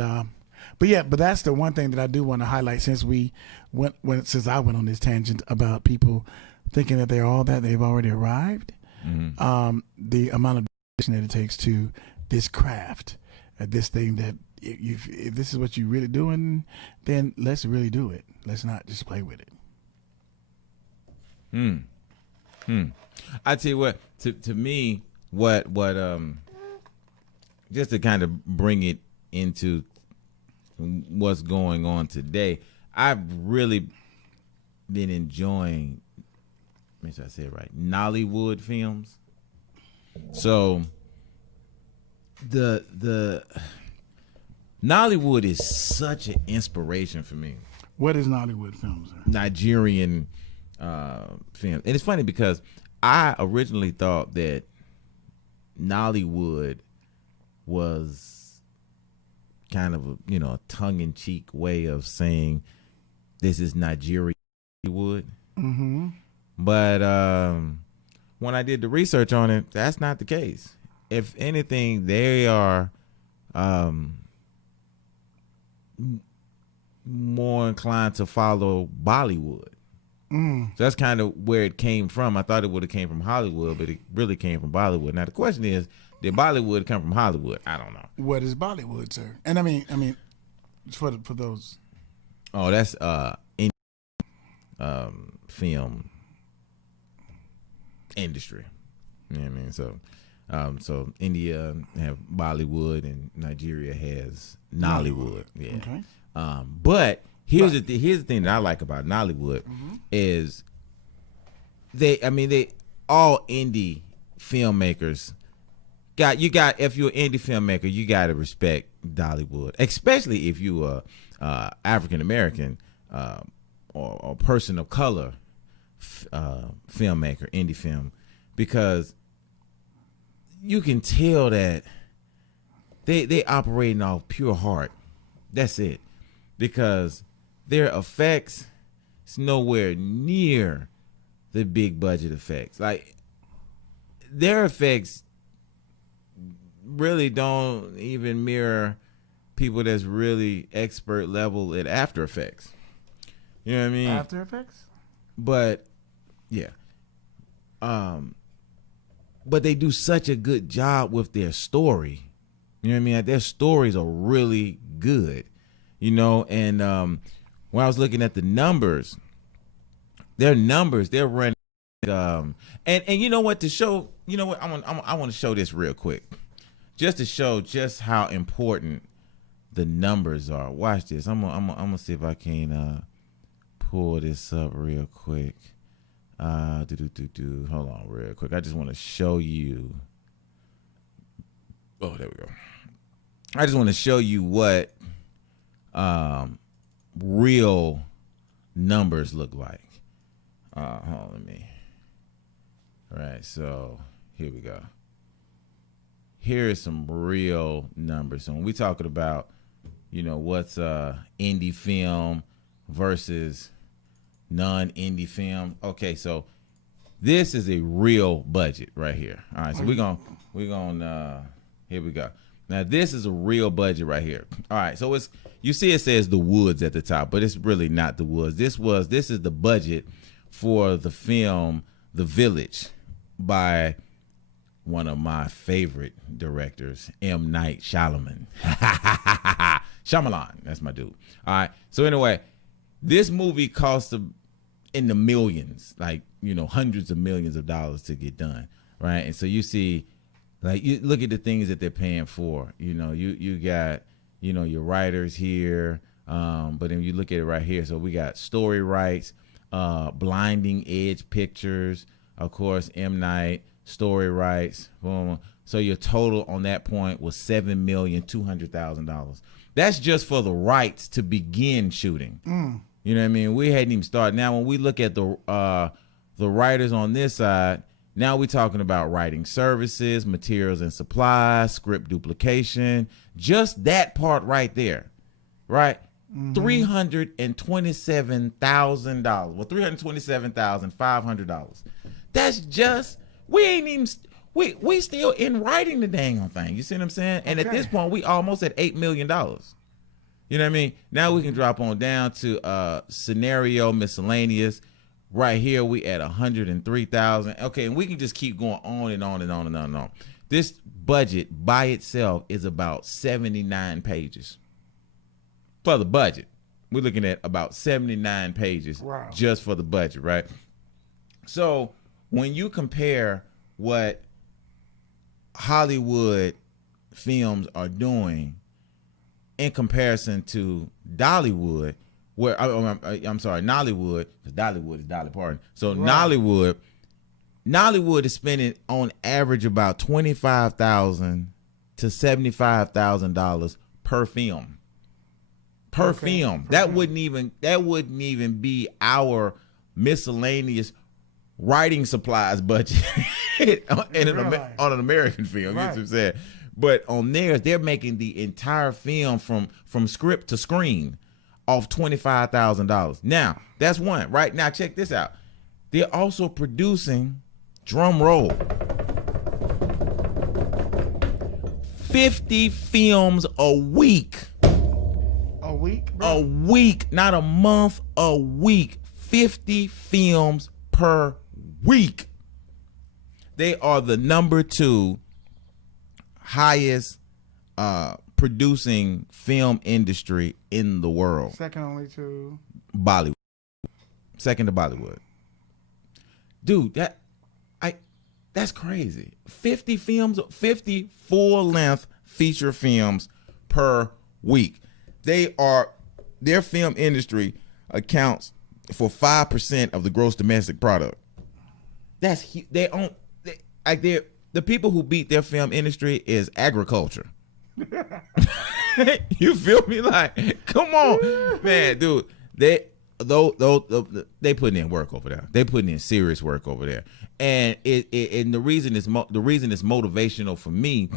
that's the one thing that I do want to highlight since since I went on this tangent about people thinking that they're all that they've already arrived. Mm-hmm. The amount of dedication that it takes to this craft, this thing that if this is what you're really doing, then let's really do it. Let's not just play with it. I tell you what, to me, what just to kind of bring it into what's going on today, I've really been enjoying, make sure I say it right, Nollywood films. So the Nollywood is such an inspiration for me. What is Nollywood films? Nigerian films. And it's funny because I originally thought that Nollywood was kind of a tongue-in-cheek way of saying this is Nigeria wood. Mm-hmm. But when I did the research on it, that's not the case. If anything, they are more inclined to follow Bollywood. So that's kind of where it came from. I thought it would have came from Hollywood, but it really came from Bollywood. Now the question is, did Bollywood come from Hollywood? I don't know. What is Bollywood, sir? And I mean, for those. Oh, that's in film industry. You know what I mean? So India have Bollywood and Nigeria has Nollywood. Yeah. Okay. But here's the thing that I like about Nollywood is they all indie filmmakers if you're an indie filmmaker, you got to respect Dollywood, especially if you are African American or person of color filmmaker, indie film, because you can tell that they operating off pure heart. That's it. Because their effects is nowhere near the big budget effects. Like, their effects really don't even mirror people that's really expert level at After Effects. You know what I mean? After Effects? But yeah. But they do such a good job with their story. You know what I mean? Like, their stories are really good. You know, and when I was looking at the numbers, they're running and you know what, to show, you know what, I want to show this real quick. Just to show just how important the numbers are. Watch this. I'm gonna see if I can pull this up real quick. Hold on real quick. I just want to show you. Oh, there we go. I just want to show you what real numbers look like. Hold on, let me. All right, so here we go. Here is some real numbers. So when we talking about, you know, what's indie film versus non-indie film. Okay, so this is a real budget right here. All right, so we're gonna here we go. Now this is a real budget right here. All right, so it's, you see it says The Woods at the top, but it's really not The Woods. This is the budget for the film The Village by one of my favorite directors, M. Night Shyamalan. Shyamalan, that's my dude. All right, so anyway, this movie cost in the millions, like, you know, hundreds of millions of dollars to get done, right? And so you see, like, you look at the things that they're paying for. You know, you got, you know, your writers here, but then you look at it right here. So we got story rights, Blinding Edge Pictures, of course, M. Night, story rights, boom. So your total on that point was $7,200,000. That's just for the rights to begin shooting. You know what I mean? We hadn't even started. Now, when we look at the writers on this side, now we're talking about writing services, materials and supplies, script duplication, just that part right there, right? $327,000. Well, $327,500. That's just, we still in writing the dang on thing. You see what I'm saying? And at this point, we almost at $8 million. You know what I mean? Now we can drop on down to scenario miscellaneous. Right here, we at 103,000. Okay, and we can just keep going on and on and on and on and on. This budget by itself is about 79 pages. For the budget, we're looking at about 79 pages just for the budget, right? So when you compare what Hollywood films are doing in comparison to Dollywood, where I'm sorry, Nollywood, because Dollywood is Dolly Parton. So Nollywood is spending on average about $25,000 to $75,000 per film. That wouldn't even be our miscellaneous writing supplies budget on an American film. You know what I'm saying? But on theirs, they're making the entire film from script to screen off $25,000. Now, that's one. Right now, check this out. They're also producing, drum roll, 50 films a week. A week, bro? A week, not a month, a week. 50 films per week. They are the number 2 highest producing film industry in the world. Second only to Bollywood. Second to Bollywood. Dude, that's crazy. 50 films, 50 full-length feature films per week. Their film industry accounts for 5% of the gross domestic product. The people who beat their film industry is agriculture. You feel me? Like, come on, man, dude. They putting in work over there. They putting in serious work over there, and the reason it's motivational for me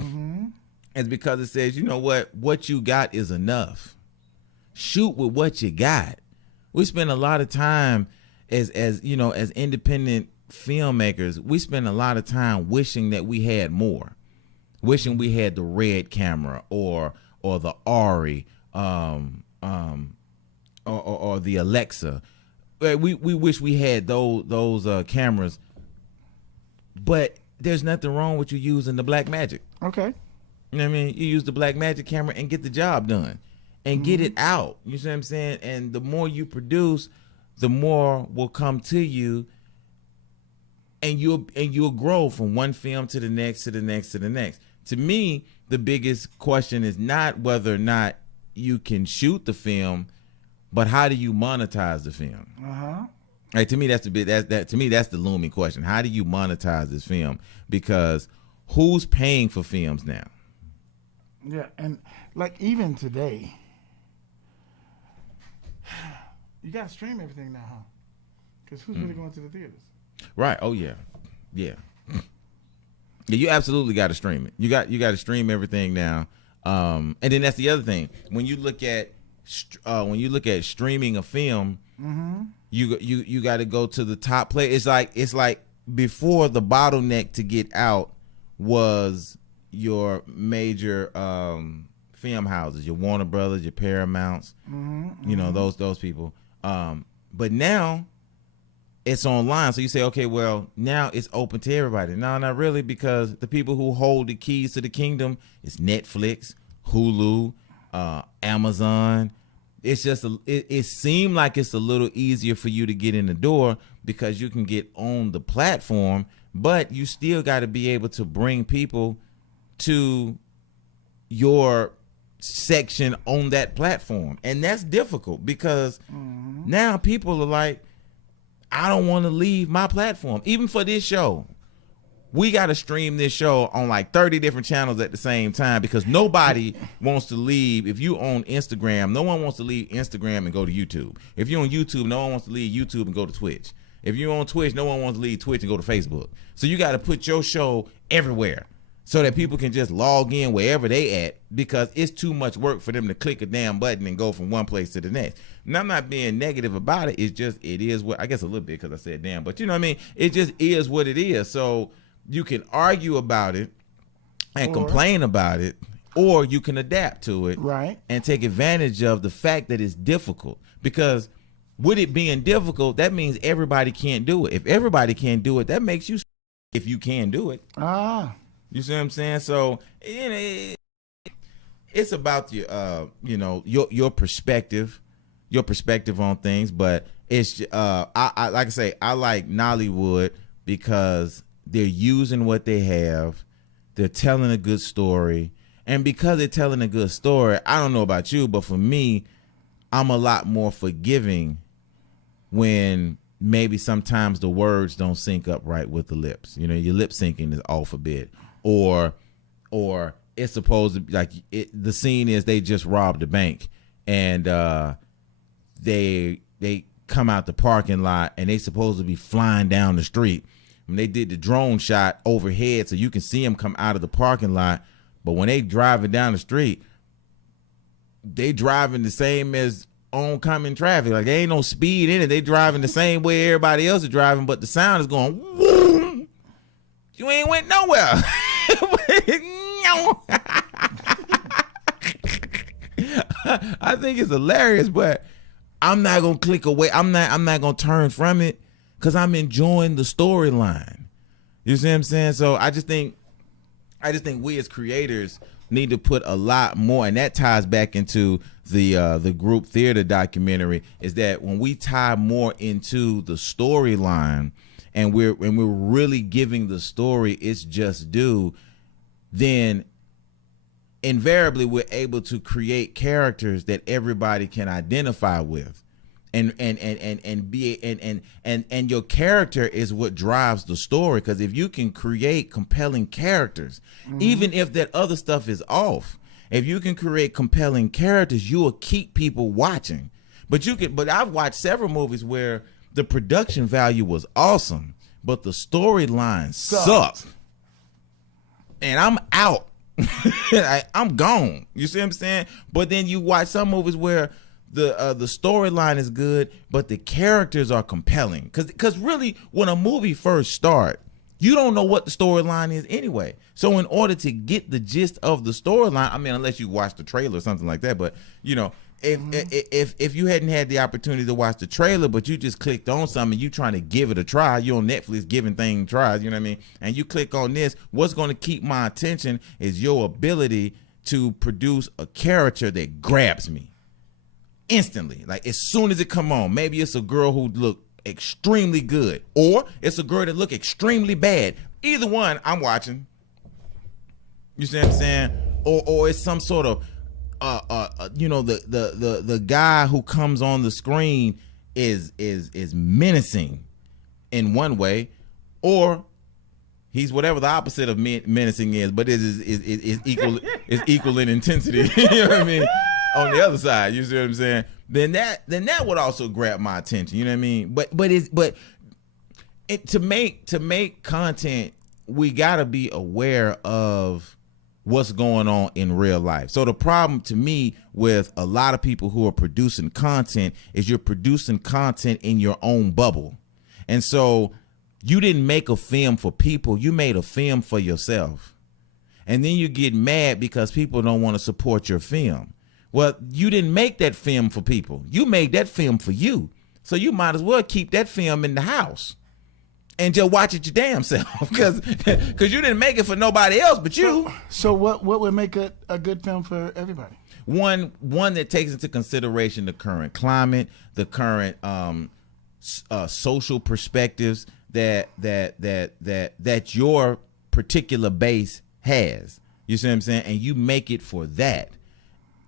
is because it says, you know what you got is enough. Shoot with what you got. We spend a lot of time as you know, as independent filmmakers, we spend a lot of time wishing that we had more. Wishing we had the red camera or or the Ari, or the Alexa. We wish we had those cameras, but there's nothing wrong with you using the Blackmagic. Okay. You know what I mean? You use the Blackmagic camera and get the job done and get it out. You see what I'm saying? And the more you produce, the more will come to you, and you'll grow from one film to the next, to the next, to the next. To me, the biggest question is not whether or not you can shoot the film, but how do you monetize the film? Like, to me, that's the looming question. How do you monetize this film? Because who's paying for films now? Yeah, and like even today, you gotta stream everything now, huh? Because who's really going to the theaters? Right. Oh yeah, yeah. Yeah, you absolutely got to stream it. You got to stream everything now. And then that's the other thing. When you look at streaming a film, you got to go to the top play. It's like before, the bottleneck to get out was your major film houses, your Warner Brothers, your Paramounts, you know, those people. But now it's online. So you say, okay, well, now it's open to everybody. No, not really, because the people who hold the keys to the kingdom is Netflix, Hulu, Amazon. It's just it seemed like it's a little easier for you to get in the door because you can get on the platform, but you still got to be able to bring people to your section on that platform. And that's difficult because now people are like, I don't want to leave my platform. Even for this show, we got to stream this show on like 30 different channels at the same time because nobody wants to leave. If you own Instagram, no one wants to leave Instagram and go to YouTube. If you're on YouTube, no one wants to leave YouTube and go to Twitch. If you're on Twitch, no one wants to leave Twitch and go to Facebook. So you got to put your show everywhere so that people can just log in wherever they at, because it's too much work for them to click a damn button and go from one place to the next. And I'm not being negative about it. It's just, it is what, I guess a little bit because I said damn, but you know what I mean? It just is what it is. So you can argue about it and complain about it, or you can adapt to it, right, and take advantage of the fact that it's difficult. Because with it being difficult, that means everybody can't do it. If everybody can't do it, that makes you if you can do it. You see what I'm saying? So it's about your your perspective on things. But it's I like I say, I like Nollywood because they're using what they have. They're telling a good story. And because they're telling a good story, I don't know about you, but for me, I'm a lot more forgiving when maybe sometimes the words don't sync up right with the lips. You know, your lip syncing is off a bit. Or it's supposed to be like the scene is they just robbed a bank and they come out the parking lot and they supposed to be flying down the street. When they did the drone shot overhead so you can see them come out of the parking lot, but when they driving down the street, they driving the same as oncoming traffic. Like, there ain't no speed in it. They driving the same way everybody else is driving, but the sound is going, whoom. You ain't went nowhere. I think it's hilarious, but I'm not gonna click away. I'm not gonna turn from it because I'm enjoying the storyline. You see what I'm saying? So I just think we as creators need to put a lot more, and that ties back into the group theater documentary, is that when we tie more into the storyline and we're really giving the story its just due, then invariably we're able to create characters that everybody can identify with. And your character is what drives the story, because if you can create compelling characters, even if that other stuff is off, if you can create compelling characters, you will keep people watching. But I've watched several movies where the production value was awesome, but the storyline sucked, and I'm out. I'm gone. You see what I'm saying? But then you watch some movies where the storyline is good, but the characters are compelling. Because really, when a movie first starts, You don't know what the storyline is anyway. So in order to get the gist of the storyline, I mean, unless you watch the trailer or something like that, but you know, if you hadn't had the opportunity to watch the trailer, but you just clicked on something and you trying to give it a try, you're on Netflix giving things tries, you know what I mean? And you click on this, what's going to keep my attention is your ability to produce a character that grabs me instantly. Like as soon as it come on, maybe it's a girl who look extremely good, or it's a girl that look extremely bad. Either one, I'm watching. You see what I'm saying? Or it's some sort of you know, the guy who comes on the screen is menacing in one way, or he's whatever the opposite of menacing is, but it is equal in intensity. You know what I mean? On the other side, you see what I'm saying? Then that would also grab my attention. You know what I mean? But to make content, we gotta be aware of what's going on in real life. So the problem to me with a lot of people who are producing content is you're producing content in your own bubble. And so you didn't make a film for people, you made a film for yourself. And then you get mad because people don't want to support your film. Well, you didn't make that film for people. You made that film for you. So you might as well keep that film in the house and just watch it your damn self, because you didn't make it for nobody else but you. So what would make a good film for everybody? One that takes into consideration the current climate, the current social perspectives that your particular base has. You see what I'm saying? And you make it for that.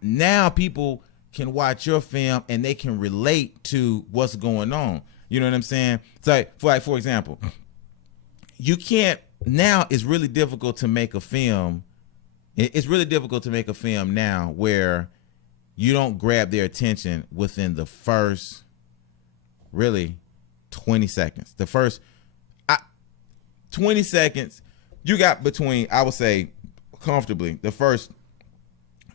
Now people can watch your film and they can relate to what's going on. You know what I'm saying? So, for example, you can't, now it's really difficult to make a film. It's really difficult to make a film now where you don't grab their attention within the first, really, 20 seconds. The first 20 seconds, you got between, I would say, comfortably, the first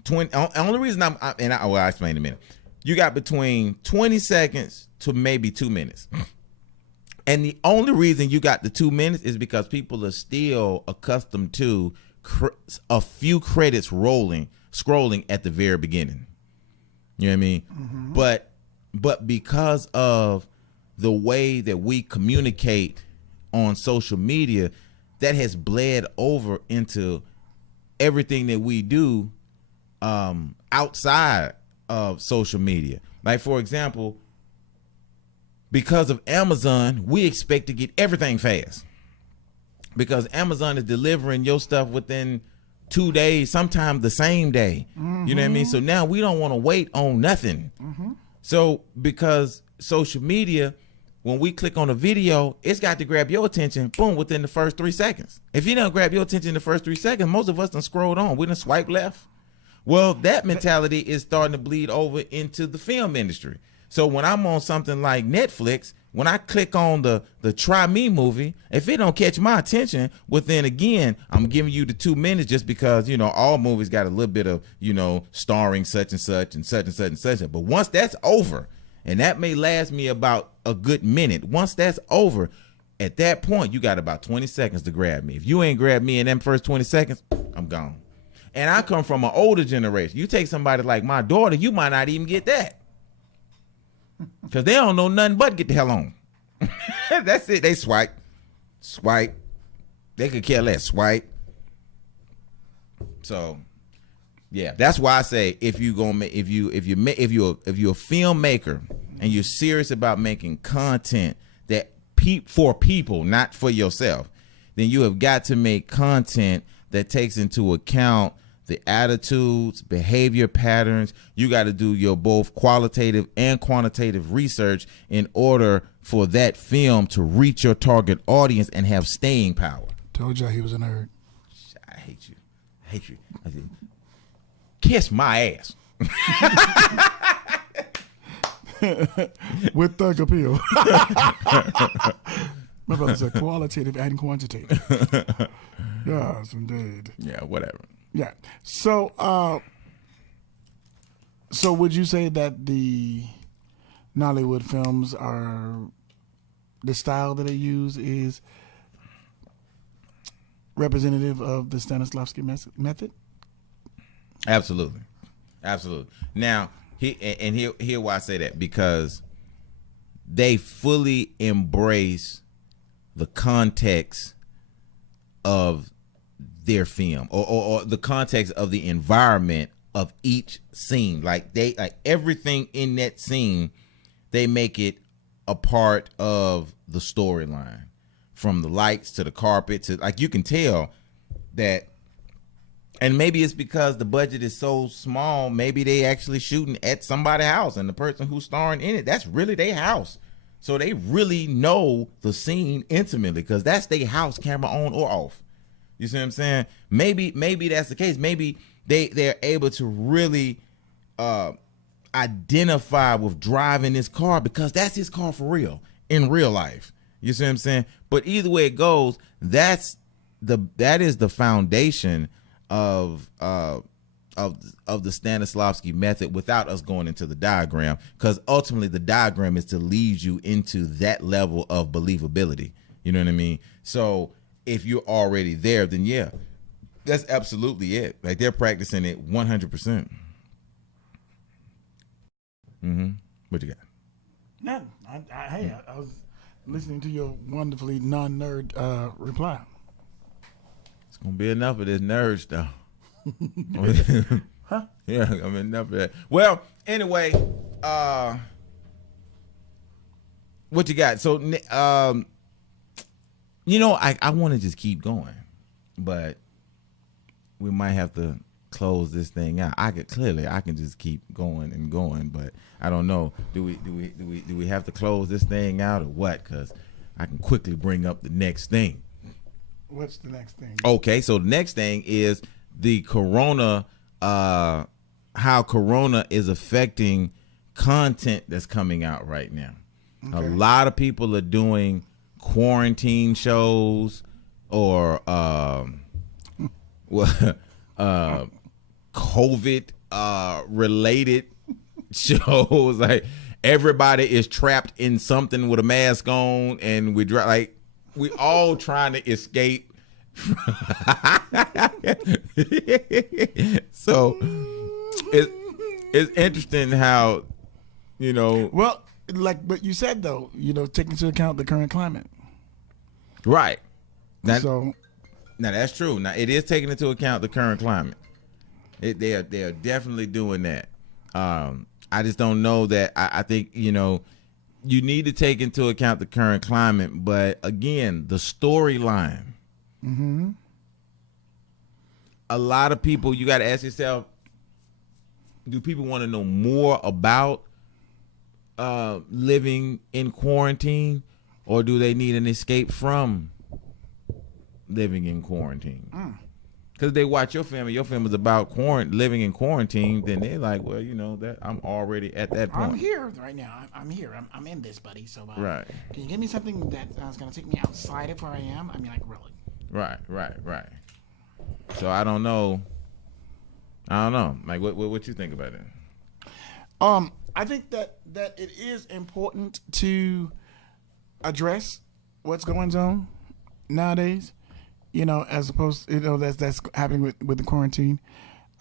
20, only reason I'll explain in a minute. You got between 20 seconds to maybe 2 minutes. And the only reason you got the 2 minutes is because people are still accustomed to a few credits scrolling at the very beginning. You know what I mean? Mm-hmm. But because of the way that we communicate on social media, that has bled over into everything that we do outside of social media. Like, for example, because of Amazon, we expect to get everything fast, because Amazon is delivering your stuff within 2 days, sometimes the same day. Mm-hmm. You know what I mean? So now we don't want to wait on nothing. Mm-hmm. So because social media, when we click on a video, it's got to grab your attention, boom, within the first 3 seconds. If you don't grab your attention in the first 3 seconds, most of us done scrolled on. We done swipe left. Well, that mentality is starting to bleed over into the film industry. So when I'm on something like Netflix, when I click on the Try Me movie, if it don't catch my attention, within, again, I'm giving you the 2 minutes just because, you know, all movies got a little bit of, you know, starring such and such and such and such and such. But once that's over, and that may last me about a good minute, once that's over, at that point, you got about 20 seconds to grab me. If you ain't grabbed me in them first 20 seconds, I'm gone. And I come from an older generation. You take somebody like my daughter, you might not even get that, because they don't know nothing but get the hell on. That's it. They swipe. They could care less. Swipe. So, yeah, that's why I say if you're a filmmaker and you're serious about making content that for people, not for yourself, then you have got to make content that takes into account the attitudes, behavior patterns. You got to do your both qualitative and quantitative research in order for that film to reach your target audience and have staying power. Told y'all he was a nerd. I hate you. I said, kiss my ass. With thug appeal. My brother said qualitative and quantitative. Yes, indeed. Yeah, whatever. Yeah. So, so would you say that the Nollywood films are, the style that they use is representative of the Stanislavski method? Absolutely. Now, here why I say that, because they fully embrace the context of their film, or the context of the environment of each scene. Like everything in that scene, they make it a part of the storyline, from the lights to the carpet to, like, you can tell that. And maybe it's because the budget is so small, maybe they actually shooting at somebody's house, and the person who's starring in it, that's really their house. So they really know the scene intimately, because that's their house, camera on or off. You see what I'm saying? Maybe that's the case. Maybe they're able to really identify with driving this car, because that's his car for real, in real life. You see what I'm saying? But either way it goes, that is the foundation of the Stanislavski method, without us going into the diagram, because ultimately the diagram is to lead you into that level of believability. You know what I mean? So if you're already there, then yeah, that's absolutely it. Like, they're practicing it 100%. What you got? Nothing. I was listening to your wonderfully non-nerd reply. It's gonna be enough of this nerd stuff. Huh? Yeah, I mean, enough of that. Well, anyway, what you got? So, I want to just keep going, but we might have to close this thing out. I can just keep going and going, but I don't know. Do we have to close this thing out, or what? Because I can quickly bring up the next thing. What's the next thing? Okay, so the next thing is the corona, how corona is affecting content that's coming out right now. Okay. A lot of people are doing quarantine shows, or COVID related shows. Like, everybody is trapped in something with a mask on, and we all trying to escape. So it's interesting how, Well, but you said, though, take into account the current climate. Right. Now That's true. Now, it is taking into account the current climate. They are definitely doing that. I just don't know that. I think, you need to take into account the current climate, but again, the storyline. Mm-hmm. A lot of people, you got to ask yourself, do people want to know more about living in quarantine, or do they need an escape from living in quarantine? Because they watch your film is about living in quarantine, then they're like, well, that I'm already at that point. I'm here right now. I'm here. I'm in this, buddy. So right. Can you give me something that's going to take me outside of where I am? I mean, like, really. Right. So I don't know. Like, what you think about it? I think that it is important to address what's going on nowadays. As opposed, that's happening with the quarantine.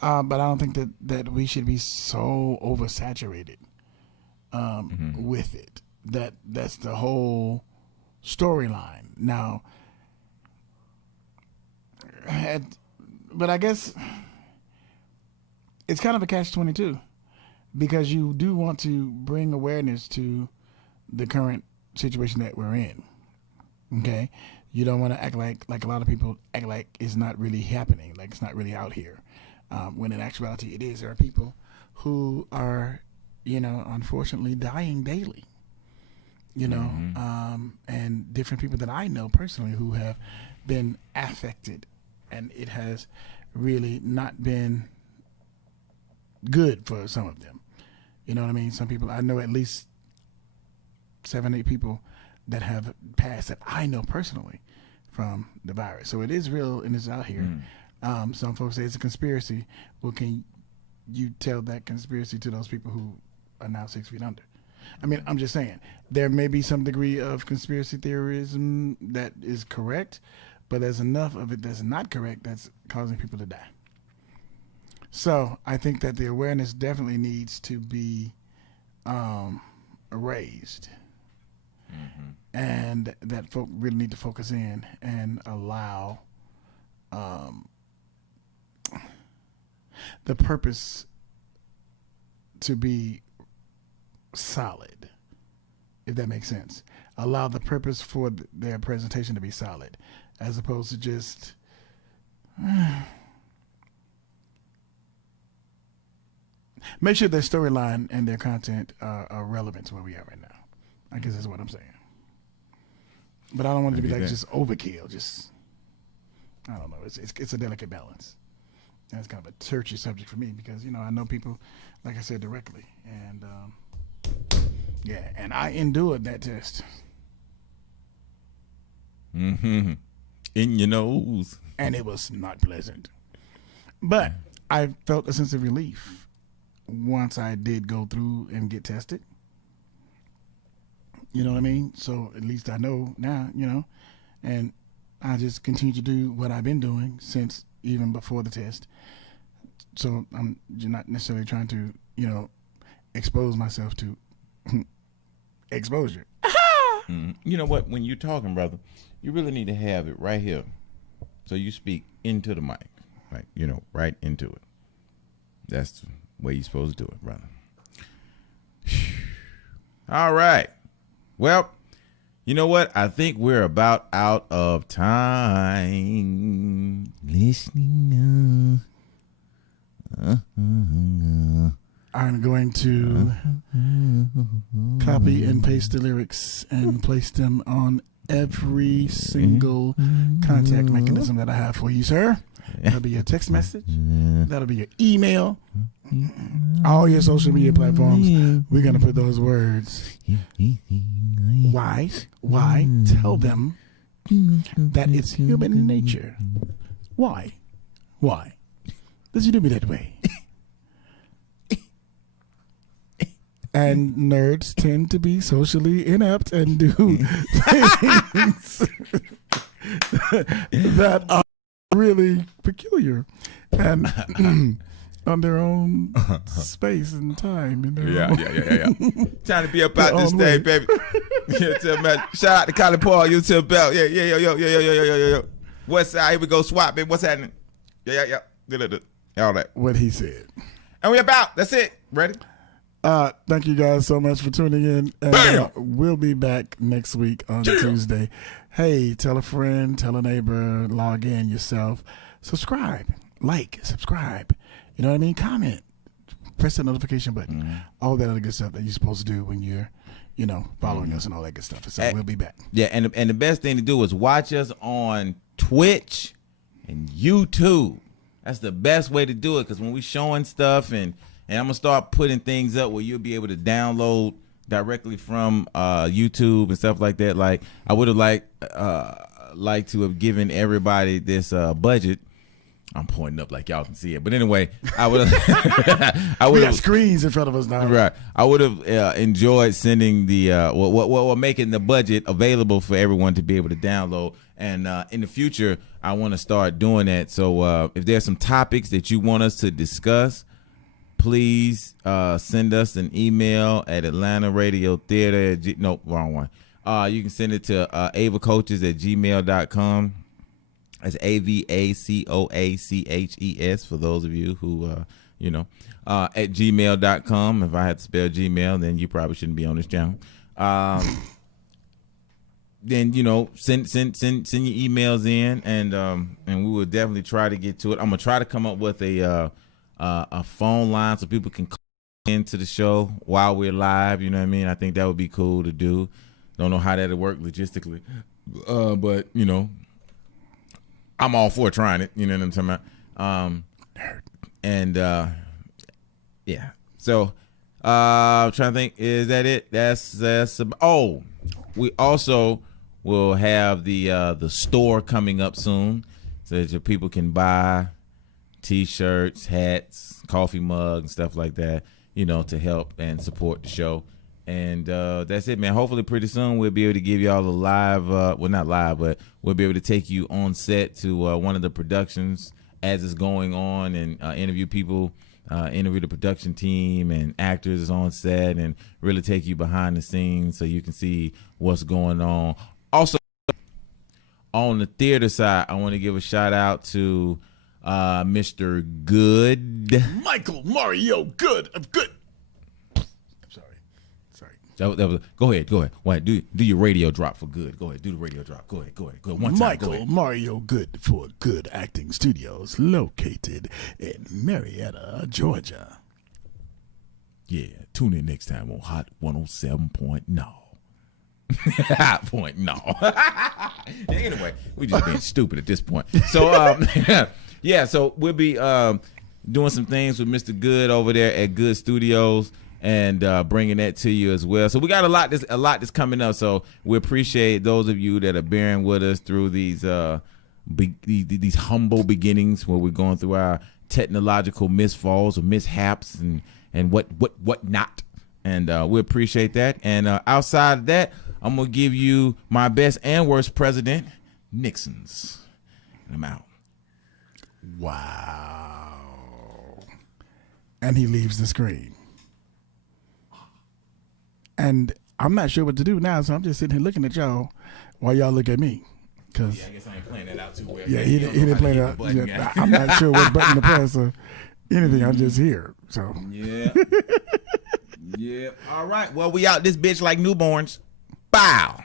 But I don't think that we should be so oversaturated with it. That's the whole storyline. Now, but I guess it's kind of a catch-22, because you do want to bring awareness to the current situation that we're in. Okay? You don't want to act like a lot of people act like it's not really happening, like it's not really out here. When in actuality it is. There are people who are, unfortunately dying daily. And different people that I know personally who have been affected, and it has really not been good for some of them. You know what I mean? Some people, I know at least 7, 8 people that have passed that I know personally from the virus. So it is real and it's out here. Some folks say it's a conspiracy. Well, can you tell that conspiracy to those people who are now 6 feet under? I mean, I'm just saying, there may be some degree of conspiracy theorism that is correct, but there's enough of it that's not correct that's causing people to die. So I think that the awareness definitely needs to be raised, and that folk really need to focus in and allow the purpose to be solid, if that makes sense. Allow the purpose for their presentation to be solid, as opposed to just make sure their storyline and their content are relevant to where we are right now. I guess that's what I'm saying. But I don't want it to be like just overkill. Just, I don't know. It's a delicate balance. And it's kind of a touchy subject for me because, I know people, like I said, directly. And, and I endured that test. Mm-hmm. In your nose. And it was not pleasant. But I felt a sense of relief once I did go through and get tested. You know what I mean? So at least I know now, and I just continue to do what I've been doing since even before the test. So I'm not necessarily trying to, expose myself to exposure. You know what? When you're talking, brother, you really need to have it right here. So you speak into the mic, like, right into it. That's the way you're supposed to do it, brother. All right. Well, you know what? I think we're about out of time. Listening. I'm going to copy and paste the lyrics and place them on every single contact mechanism that I have for you, sir. That'll be your text message. That'll be your email. All your social media platforms. We're going to put those words. Why? Tell them that it's human nature. Why? Does you do me that way? And nerds tend to be socially inept and do things that are really peculiar and on their own space and time. Yeah. Trying to be about this day, baby. Shout out to Colin Paul, YouTube Bell. Yeah. What's here we go, swap, baby. What's happening? Yeah. All that. What he said. And we about. That's it. Ready? Thank you guys so much for tuning in. And, we'll be back next week on Tuesday. Hey, tell a friend, tell a neighbor, log in yourself. Subscribe. Subscribe. You know what I mean? Comment. Press the notification button. All that other good stuff that you're supposed to do when you're, following us and all that good stuff. So we'll be back. Yeah, and the best thing to do is watch us on Twitch and YouTube. That's the best way to do it, because when we showing stuff and I'm going to start putting things up where you'll be able to download directly from YouTube and stuff like that. Like, I would have liked to have given everybody this budget. I'm pointing up like y'all can see it. But anyway, I would have. We got screens in front of us now. Right. I would have enjoyed sending the making the budget available for everyone to be able to download. And in the future, I want to start doing that. So if there's some topics that you want us to discuss, please send us an email at Atlanta Radio Theater. No, wrong one. You can send it to avacoaches@gmail.com. That's AVACOACHES for those of you who, at gmail.com. If I had to spell Gmail, then you probably shouldn't be on this channel. Then, send your emails in, and we will definitely try to get to it. I'm going to try to come up with a phone line so people can call into the show while we're live. You know what I mean? I think that would be cool to do. Don't know how that'll work logistically, but I'm all for trying it. You know what I'm talking about? Yeah. So I'm trying to think. Is that it? That's we also will have the store coming up soon, so that your people can buy T-shirts, hats, coffee mugs, and stuff like that, to help and support the show. And that's it, man. Hopefully pretty soon we'll be able to give y'all a live, well, not live, but we'll be able to take you on set to one of the productions as it's going on and interview people, interview the production team and actors on set and really take you behind the scenes so you can see what's going on. Also, on the theater side, I want to give a shout out to Mr. Good. Michael Mario Good of Good. That was, go ahead. Wait, do your radio drop for Good. Go ahead, do the radio drop. Go ahead. One time. Michael Mario Good for Good Acting Studios, located in Marietta, Georgia. Yeah, tune in next time on Hot 107.0. Hot point no. Anyway, we just being stupid at this point. So yeah, so we'll be doing some things with Mr. Good over there at Good Studios. And bringing that to you as well. So we got a lot that's coming up. So we appreciate those of you that are bearing with us through these humble beginnings where we're going through our technological misfalls or mishaps and what not. And we appreciate that. And outside of that, I'm gonna give you my best and worst president, Nixon's. And I'm out. Wow. And he leaves the screen. And I'm not sure what to do now, so I'm just sitting here looking at y'all while y'all look at me. Cause yeah, I guess I ain't playing that out too well. Yeah, he didn't play that. Yeah, I'm not sure what button to press or anything. I'm just here. So yeah, yeah. All right. Well, we out this bitch like newborns. Bow.